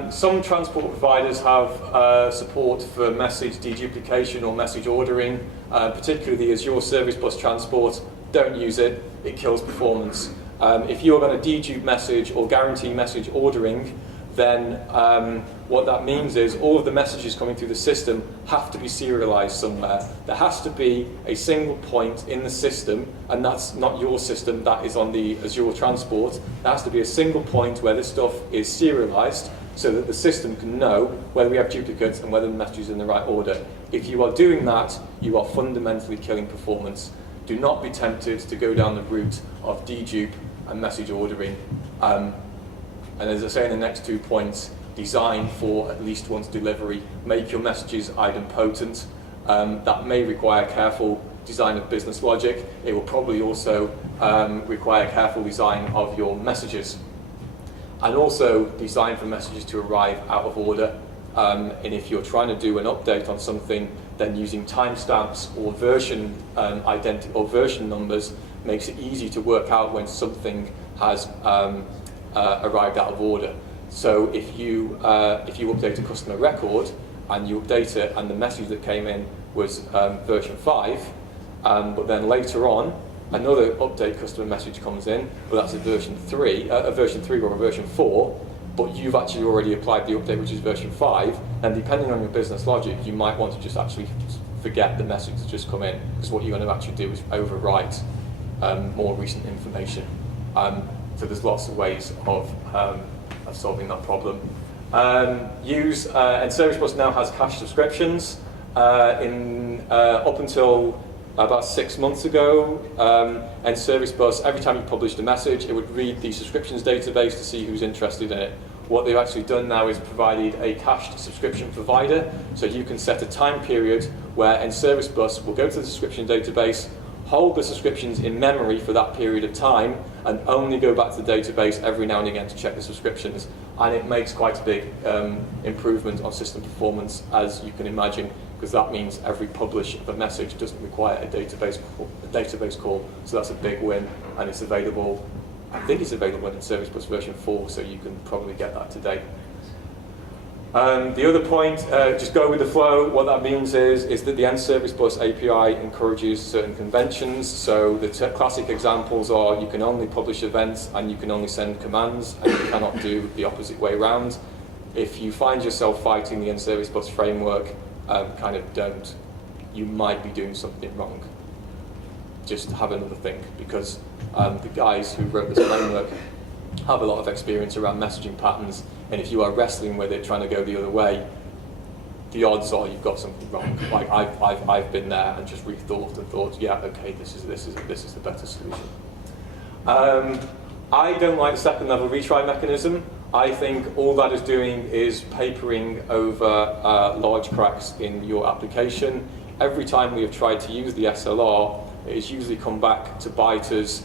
Some transport providers have support for message deduplication or message ordering, particularly the Azure Service Bus Transport. Don't use it, it kills performance. If you're going to dedupe message or guarantee message ordering, then what that means is all of the messages coming through the system have to be serialized somewhere. There has to be a single point in the system, and that's not your system, that is on the Azure Transport. There has to be a single point where this stuff is serialized so that the system can know whether we have duplicates and whether the message is in the right order. If you are doing that, you are fundamentally killing performance. Do not be tempted to go down the route of dedupe and message ordering. And as I say in the next 2 points, design for at least once delivery. Make your messages idempotent. That may require careful design of business logic. It will probably also require careful design of your messages. And also design for messages to arrive out of order. And if you're trying to do an update on something, then using timestamps or version or version numbers makes it easy to work out when something has arrived out of order. So if you update a customer record and you update it, and the message that came in was version 5, but then later on another update customer message comes in, well, that's a version 3 or a version 4. But you've actually already applied the update, which is version 5, and depending on your business logic, you might want to just actually forget the message that's just come in, because what you're going to actually do is overwrite more recent information. So there's lots of ways of solving that problem. And Service Bus now has cache subscriptions. Up until about 6 months ago, and Service Bus, every time you published a message, it would read the subscriptions database to see who's interested in it. What they've actually done now is provided a cached subscription provider, so you can set a time period where Service Bus will go to the subscription database, hold the subscriptions in memory for that period of time, and only go back to the database every now and again to check the subscriptions. And it makes quite a big improvement on system performance, as you can imagine, because that means every publish of a message doesn't require a database call. So that's a big win, and it's available. I think it's available in Service Bus version 4, so you can probably get that today. The other point, just go with the flow. What that means is that the Service Bus API encourages certain conventions. So the classic examples are you can only publish events and you can only send commands, and you cannot do the opposite way around. If you find yourself fighting the Service Bus framework, kind of don't. You might be doing something wrong. Just have another think, because the guys who wrote this framework have a lot of experience around messaging patterns, and if you are wrestling with it, trying to go the other way, the odds are you've got something wrong. Like I've been there and just rethought and thought, yeah, okay, this is the better solution. I don't like the second level retry mechanism. I think all that is doing is papering over large cracks in your application. Every time we have tried to use the SLR, it has usually come back to bite us.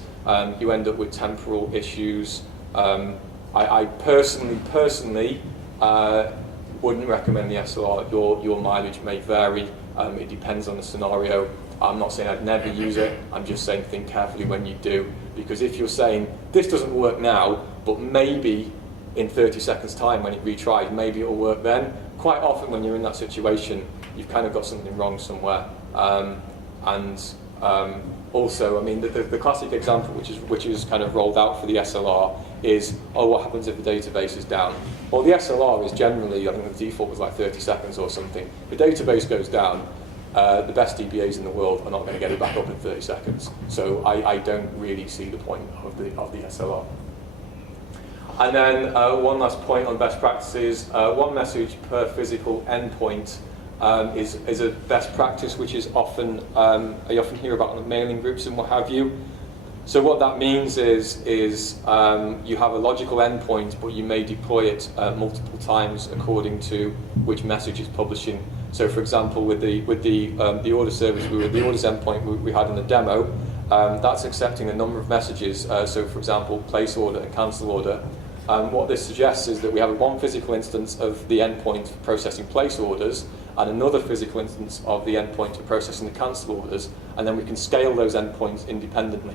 You end up with temporal issues. I personally wouldn't recommend the SLR. Your mileage may vary. It depends on the scenario. I'm not saying I'd never use it. I'm just saying think carefully when you do, because if you're saying this doesn't work now, but maybe in 30 seconds time when it retries, maybe it'll work then. Quite often when you're in that situation, you've kind of got something wrong somewhere. Also, I mean, the classic example, which is kind of rolled out for the SLR, is, oh, what happens if the database is down? Well, the SLR is generally, I think the default was like 30 seconds or something. If the database goes down, the best DBAs in the world are not going to get it back up in 30 seconds. So I don't really see the point of the SLR. And then one last point on best practices. One message per physical endpoint is a best practice, which is often you often hear about on the mailing groups and what have you. So what that means is you have a logical endpoint, but you may deploy it multiple times according to which message is publishing. So, for example, with the order service, the orders endpoint we had in the demo, that's accepting a number of messages. So, for example, place order and cancel order. What this suggests is that we have one physical instance of the endpoint for processing place orders, and another physical instance of the endpoint for processing the cancel orders, and then we can scale those endpoints independently.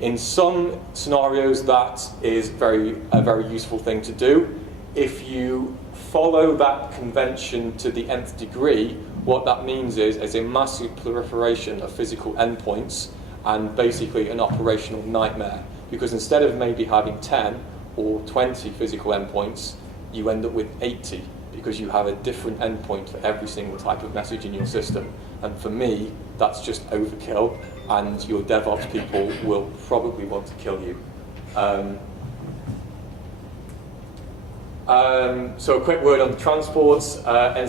In some scenarios, that is a very useful thing to do. If you follow that convention to the nth degree, what that means is a massive proliferation of physical endpoints and basically an operational nightmare. Because instead of maybe having 10 or 20 physical endpoints, you end up with 80 because you have a different endpoint for every single type of message in your system. And for me, that's just overkill, and your DevOps people will probably want to kill you. So a quick word on the transports.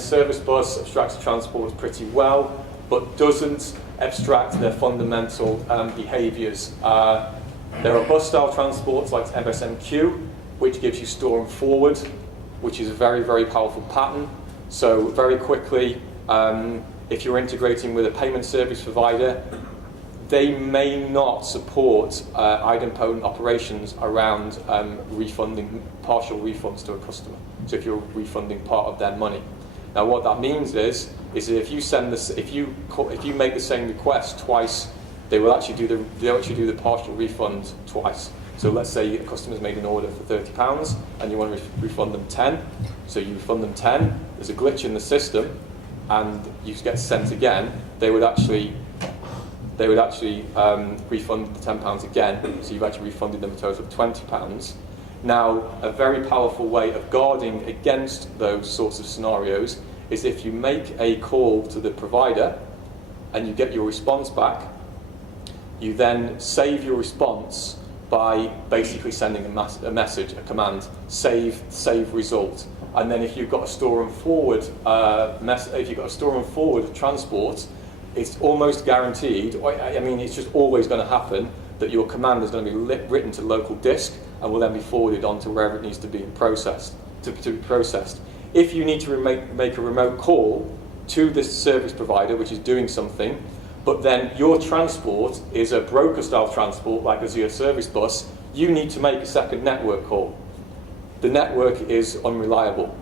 Service Bus abstracts transports pretty well, but doesn't abstract their fundamental behaviors. There are bus-style transports like MSMQ, which gives you store and forward, which is a very, very powerful pattern. So very quickly, if you're integrating with a payment service provider, they may not support idempotent operations around refunding partial refunds to a customer. So if you're refunding part of their money. Now what that means is that if you send this, if you make the same request twice, they will actually do the partial refund twice. So let's say a customer's made an order for £30 and you want to refund them 10. So you refund them 10. There's a glitch in the system, and you get sent again. They would actually refund the £10 again. So you've actually refunded them a total of £20. Now, a very powerful way of guarding against those sorts of scenarios is if you make a call to the provider and you get your response back, you then save your response by basically sending a message, a command, save result. And then if you've got a store and forward transport, it's almost guaranteed, I mean, it's just always going to happen that your command is going to be written to local disk and will then be forwarded on to wherever it needs to be processed. To be processed. If you need to make a remote call to this service provider, which is doing something, but then your transport is a broker-style transport like Azure Service Bus, you need to make a second network call. The network is unreliable,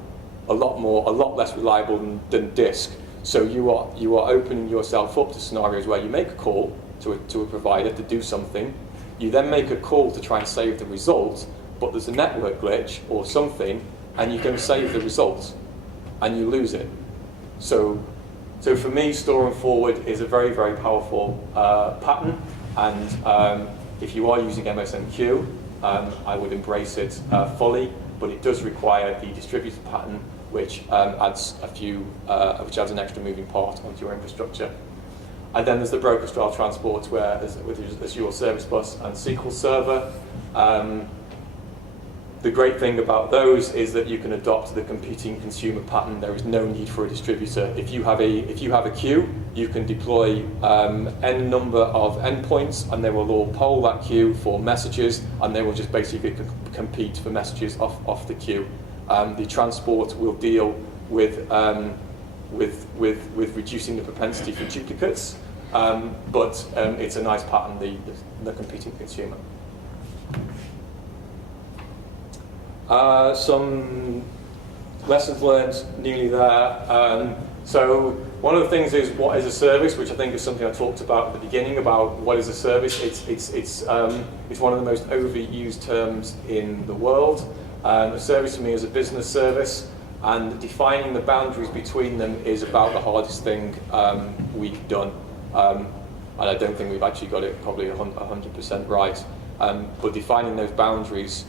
a lot less reliable than disk. So you are opening yourself up to scenarios where you make a call to a provider to do something, you then make a call to try and save the result, but there's a network glitch or something, and you don't save the result, and you lose it. So for me, store and forward is a very, very powerful pattern, and if you are using MSNQ, I would embrace it fully, but it does require the distributed pattern, which adds an extra moving part onto your infrastructure. And then there's the broker-style transport, where with Azure Service Bus and SQL Server. The great thing about those is that you can adopt the competing consumer pattern. There is no need for a distributor. If you have a queue, you can deploy n number of endpoints, and they will all poll that queue for messages, and they will just basically compete for messages off the queue. The transport will deal with reducing the propensity for duplicates, but it's a nice pattern, the competing consumer. Some lessons learned newly there. So one of the things is, what is a service, which I think is something I talked about at the beginning, about what is a service. It's one of the most overused terms in the world. A service to me is a business service, and defining the boundaries between them is about the hardest thing we've done. And I don't think we've actually got it probably 100% right. But defining those boundaries,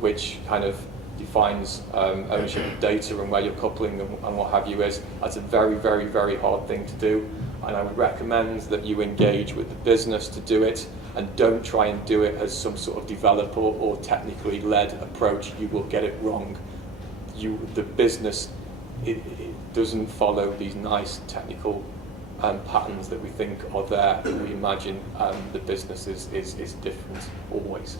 which kind of defines ownership of data and where you're coupling and what have you, that's a very, very, very hard thing to do. And I would recommend that you engage with the business to do it, and don't try and do it as some sort of developer or technically led approach. You will get it wrong. The business, it doesn't follow these nice technical patterns that we think are there, and we imagine the business is different always.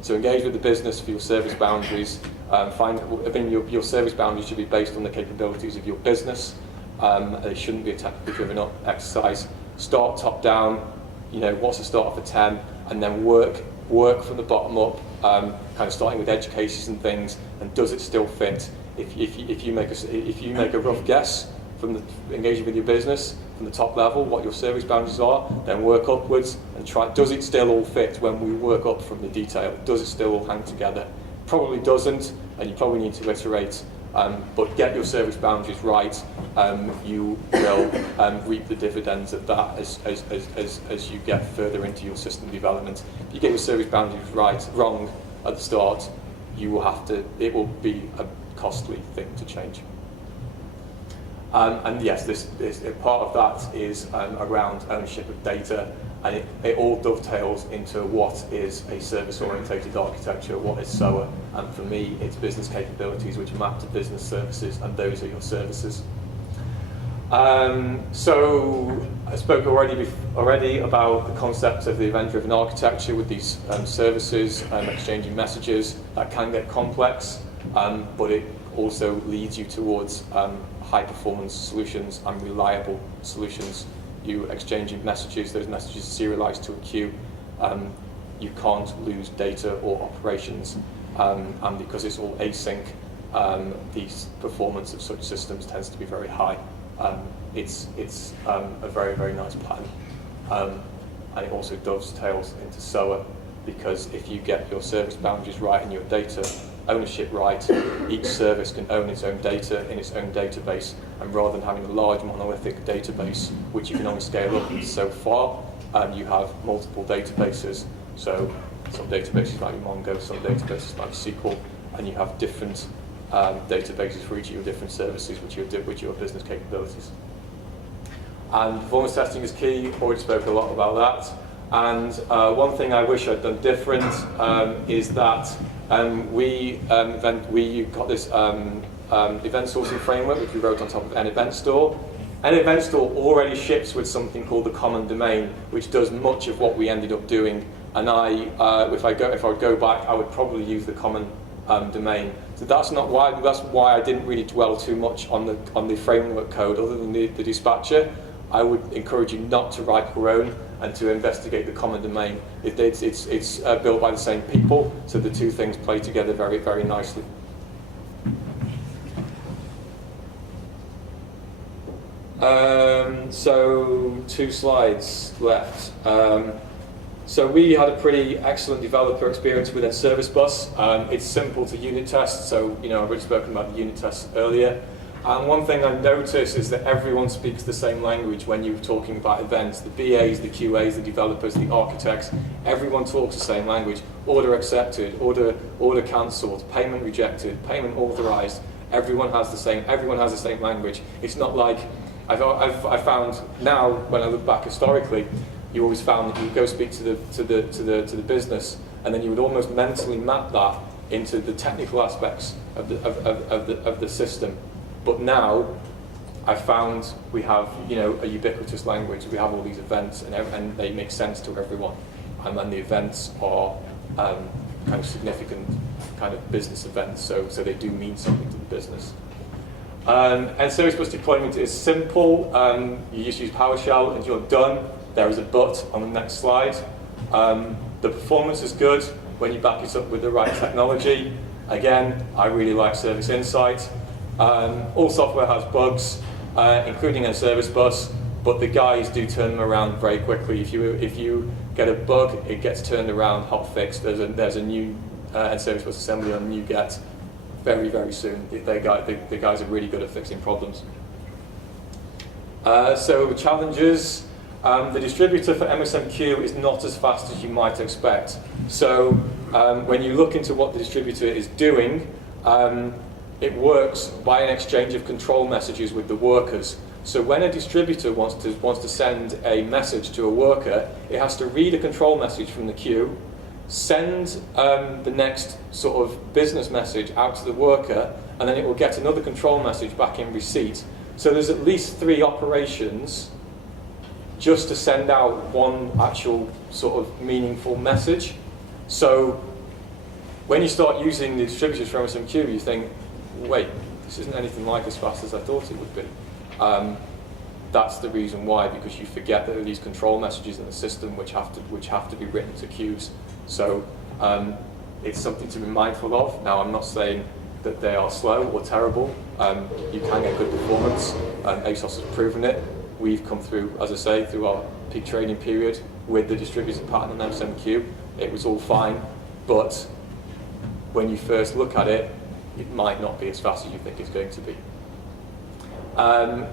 So engage with the business for your service boundaries. Your service boundaries should be based on the capabilities of your business. They shouldn't be a technically driven exercise. Start top down. What's the start of a 10, and then work from the bottom up, kind of starting with edge cases and things. And does it still fit? If you make a rough guess from engaging with your business from the top level, what your service boundaries are, then work upwards and try. Does it still all fit when we work up from the detail? Does it still all hang together? Probably doesn't, and you probably need to iterate. But get your service boundaries right. You will reap the dividends of that as you get further into your system development. If you get your service boundaries wrong at the start, it will be a costly thing to change. And yes, this part of that is around ownership of data, and it all dovetails into what is a service-orientated architecture, what is SOA, and for me, it's business capabilities which map to business services, and those are your services. So I spoke already about the concept of the event-driven architecture with these services exchanging messages. That can get complex, but it also leads you towards high-performance solutions and reliable solutions. You exchanging messages, those messages serialized to a queue. You can't lose data or operations, and because it's all async, the performance of such systems tends to be very high. It's a very, very nice pattern. And it also dovetails into SOA, because if you get your service boundaries right and your data ownership right, each service can own its own data in its own database, and rather than having a large monolithic database which you can only scale up so far, you have multiple databases. So some databases like Mongo, some databases like SQL, and you have different databases for each of your different services which your business capabilities. And performance testing is key. Already spoke a lot about that. And one thing I wish I'd done different is that we got this event sourcing framework which we wrote on top of an event store. An event store already ships with something called the common domain, which does much of what we ended up doing. And if I would go back, I would probably use the common domain. So that's why I didn't really dwell too much on the framework code, other than the dispatcher. I would encourage you not to write your own and to investigate the common domain. It's built by the same people, so the two things play together very, very nicely. So 2 slides left. So we had a pretty excellent developer experience with a service bus. It's simple to unit test, so I've already spoken about the unit tests earlier. And one thing I've noticed is that everyone speaks the same language when you're talking about events. The BAs, the QAs, the developers, the architects, everyone talks the same language. Order accepted, order cancelled, payment rejected, payment authorized. Everyone has the same language. It's not like I found now when I look back historically, you always found that you would go speak to the business, and then you would almost mentally map that into the technical aspects of the system. But now, I found we have a ubiquitous language. We have all these events, and they make sense to everyone. And then the events are kind of significant kind of business events, so they do mean something to the business. And service bus deployment is simple. You just use PowerShell, and you're done. There is a but on the next slide. The performance is good when you back it up with the right technology. Again, I really like Service Insight. All software has bugs, including a service bus, but the guys do turn them around very quickly. If you get a bug, it gets turned around, hot fixed. There's a new service bus assembly on NuGet very, very soon. The guys are really good at fixing problems. So challenges. The distributor for MSMQ is not as fast as you might expect. So when you look into what the distributor is doing, it works by an exchange of control messages with the workers. So when a distributor wants to send a message to a worker, it has to read a control message from the queue, send the next sort of business message out to the worker, and then it will get another control message back in receipt. So there's at least 3 operations just to send out one actual sort of meaningful message. So when you start using the distributors for MSMQ, you think, wait, this isn't anything like as fast as I thought it would be. That's the reason why, because you forget that there are these control messages in the system which have to be written to queues. So it's something to be mindful of. Now, I'm not saying that they are slow or terrible. You can get good performance. ASOS has proven it. We've come through, as I say, through our peak trading period with the distributed pattern on MSMQ. It was all fine, but when you first look at it, it might not be as fast as you think it's going to be. Part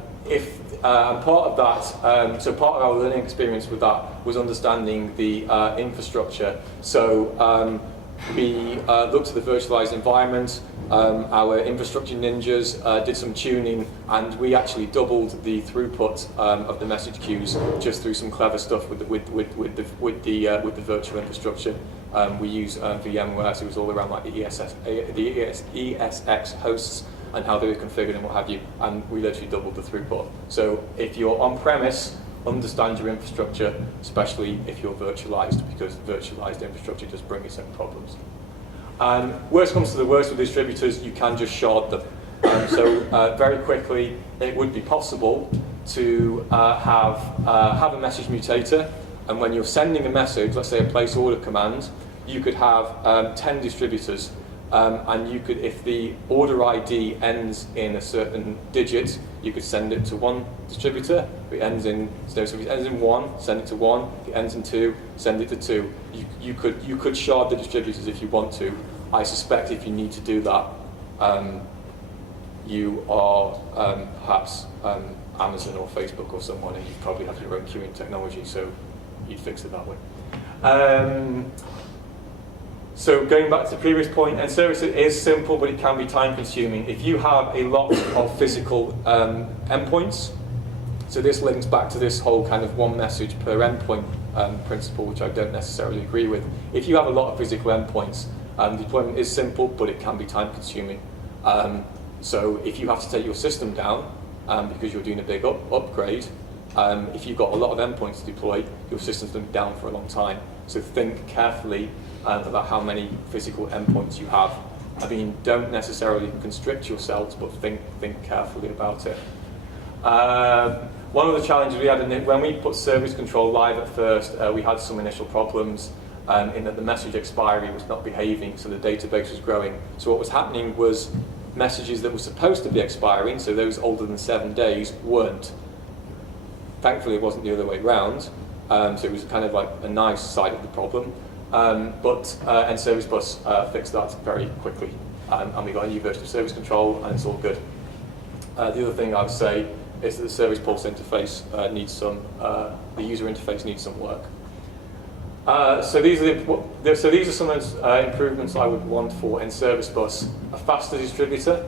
of that, so part of our learning experience with that was understanding the infrastructure. So we looked at the virtualized environment. Our infrastructure ninjas did some tuning, and we actually doubled the throughput of the message queues just through some clever stuff with the virtual infrastructure. We use VMware, so it was all around like the ESX hosts and how they were configured and what have you, and we literally doubled the throughput. So if you're on premise, understand your infrastructure, especially if you're virtualized, because virtualized infrastructure does bring its own problems. Worst comes to the worst with distributors, you can just shard them. So very quickly, it would be possible to have a message mutator, and when you're sending a message, let's say a place order command, you could have 10 distributors and you could, if the order ID ends in a certain digit, you could send it to one distributor. If it ends in, so if it ends in 1, send it to 1. If it ends in 2, send it to 2. You could shard the distributors if you want to. I suspect if you need to do that, you are perhaps Amazon or Facebook or someone, and you probably have your own queuing technology, so you'd fix it that way. So going back to the previous point, and service is simple, but it can be time consuming. If you have a lot of physical endpoints, so this links back to this whole kind of one message per endpoint principle, which I don't necessarily agree with. If you have a lot of physical endpoints, deployment is simple, but it can be time consuming. So if you have to take your system down because you're doing a big upgrade, if you've got a lot of endpoints to deploy, your system's going to be down for a long time. So think carefully about how many physical endpoints you have. I mean, don't necessarily constrict yourselves, but think carefully about it. One of the challenges we had when we put service control live at first, we had some initial problems in that the message expiry was not behaving, so the database was growing. So what was happening was messages that were supposed to be expiring, so those older than 7 days, weren't. Thankfully, it wasn't the other way around, so it was kind of like a nice side of the problem. And Service Bus fixed that very quickly, and we got a new version of service control, and it's all good. The other thing I would say is that the Service Pulse interface needs some, the user interface needs some work. So these are some of the improvements I would want for in Service Bus: a faster distributor.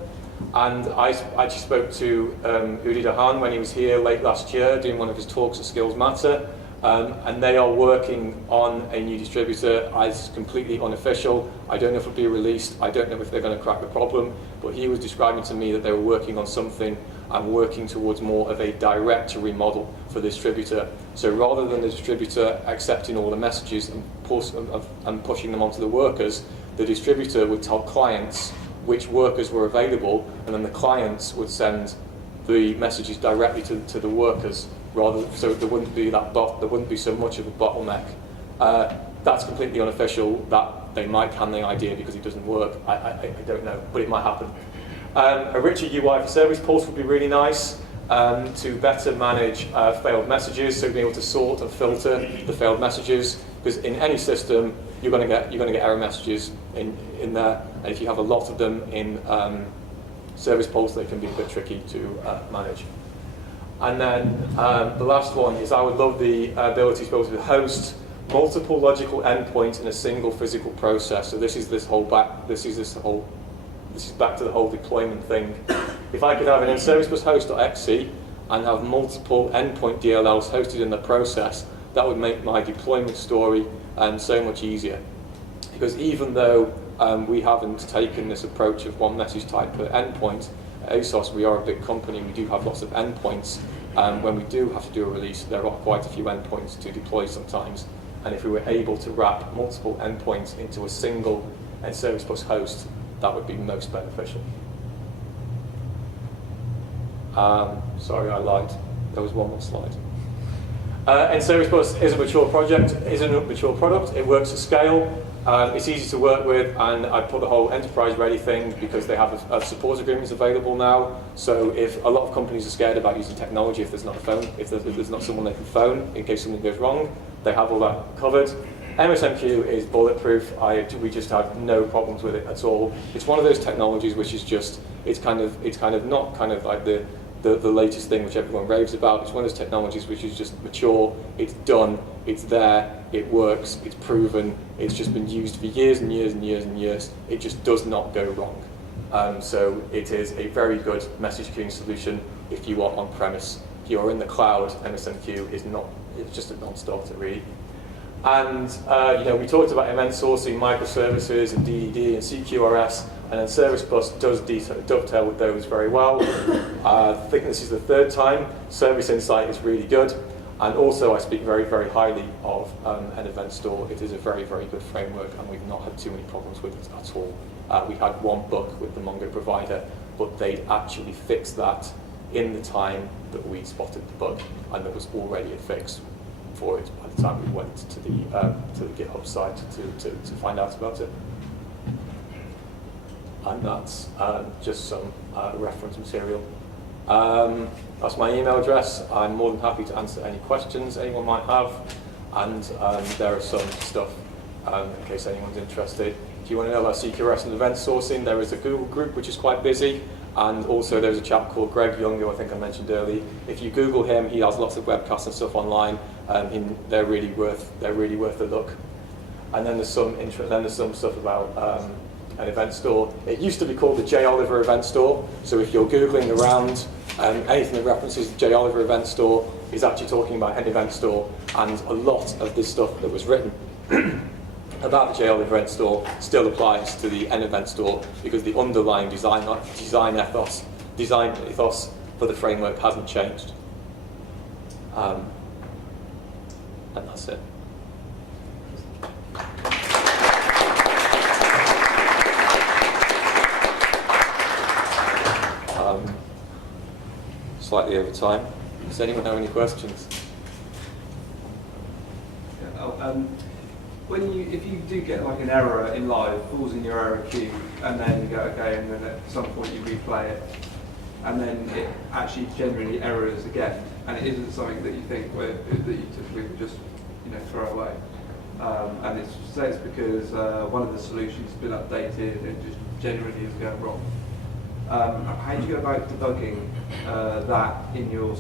And I actually spoke to Udi Dahan when he was here late last year doing one of his talks at Skills Matter. And they are working on a new distributor. It's completely unofficial. I don't know if it'll be released. I don't know if they're going to crack the problem. But he was describing to me that they were working on something and working towards more of a directory model for the distributor. So rather than the distributor accepting all the messages and pushing them onto the workers, the distributor would tell clients which workers were available, and then the clients would send the messages directly to the workers. So there wouldn't be there wouldn't be so much of a bottleneck. That's completely unofficial. That they might can the idea because it doesn't work. I don't know, but it might happen. A richer UI for Service Pulse would be really nice to better manage failed messages. So being able to sort and filter the failed messages, because in any system you're going to get error messages in there, and if you have a lot of them in Service Pulse, they can be a bit tricky to manage. And then the last one is I would love the ability to be able to host multiple logical endpoints in a single physical process. So this is back to the whole deployment thing. If I could have an in-service bus host.exe and have multiple endpoint DLLs hosted in the process, that would make my deployment story so much easier. Because even though we haven't taken this approach of one message type per endpoint, at ASOS we are a big company, we do have lots of endpoints. When we do have to do a release, there are quite a few endpoints to deploy sometimes. And if we were able to wrap multiple endpoints into a single in-service bus host, that would be most beneficial. Sorry, I lied. There was one more slide. In-service bus is a mature project, is a mature product. It works at scale. It's easy to work with, and I put the whole enterprise-ready thing because they have support agreements available now. So if a lot of companies are scared about using technology, if there's not a phone, if there's not someone they can phone in case something goes wrong, they have all that covered. MSMQ is bulletproof. We just have no problems with it at all. It's one of those technologies which is just it's kind of not kind of like the latest thing which everyone raves about. It's one of those technologies which is just mature, it's done, it's there, it works, it's proven, it's just been used for years and years and years and years. It just does not go wrong. So it is a very good message queuing solution if you are on premise. If you're in the cloud, MSMQ is not, it's just a non-starter really. And we talked about event sourcing, microservices, and DED and CQRS, and then Service Bus does dovetail with those very well. I think this is the third time. Service Insight is really good, and also I speak very, very highly of an event store. It is a very, very good framework, and we've not had too many problems with it at all. We had one bug with the Mongo provider, but they'd actually fixed that in the time that we spotted the bug, and there was already a fix for it by the time we went to the GitHub site to find out about it. and that's just some reference material. That's my email address. I'm more than happy to answer any questions anyone might have, and there is some stuff in case anyone's interested. If you want to know about CQRS and event sourcing, there is a Google group which is quite busy, and also there's a chap called Greg Young, who I think I mentioned earlier. If you Google him, he has lots of webcasts and stuff online. They're really worth a look. And then there's some stuff about an event store. It used to be called the J. Oliver Event Store. So if you're Googling around, anything that references the J. Oliver Event Store is actually talking about an event store. And a lot of this stuff that was written about the J. Oliver Event Store still applies to the N Event Store, because the underlying design ethos for the framework hasn't changed. And that's it. Slightly over time. Does anyone have any questions? If you do get like an error in live, falls in your error queue, and then you go okay, and then at some point you replay it, and then it actually generally errors again, and it isn't something that you think that you typically would just throw away, and it's because one of the solutions has been updated and it just generally is going wrong. How do you go about debugging that in your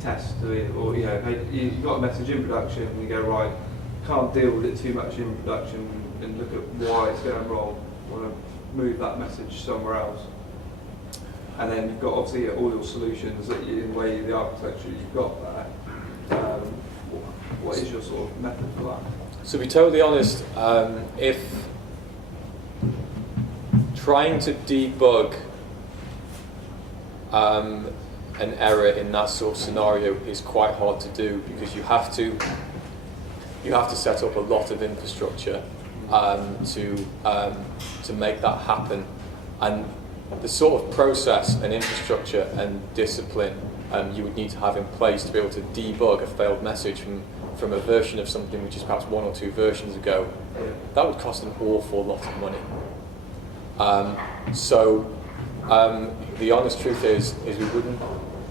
test, or you've got a message in production and you go right, can't deal with it too much in production and look at why it's going wrong, want to move that message somewhere else, and then you've got obviously all your solutions that in the way the architecture you've got there. What is your sort of method for that? So to be totally honest, if trying to debug an error in that sort of scenario is quite hard to do, because you have to set up a lot of infrastructure to make that happen, and the sort of process and infrastructure and discipline you would need to have in place to be able to debug a failed message from a version of something which is perhaps 1 or 2 versions ago, that would cost an awful lot of money. The honest truth is we wouldn't.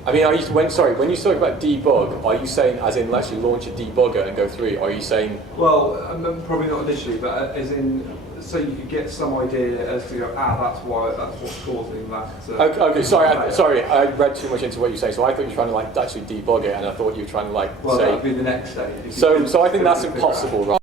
I mean, when you talk about debug, are you saying as in let's launch a debugger and go through it? Or are you saying? Well, probably not initially, but as in, so you could get some idea as to go, that's what's causing that. Okay, sorry, I read too much into what you say. So I thought you were trying to actually debug it, and I thought you were trying to say. Well, that would be the next stage. So I think that's impossible, right?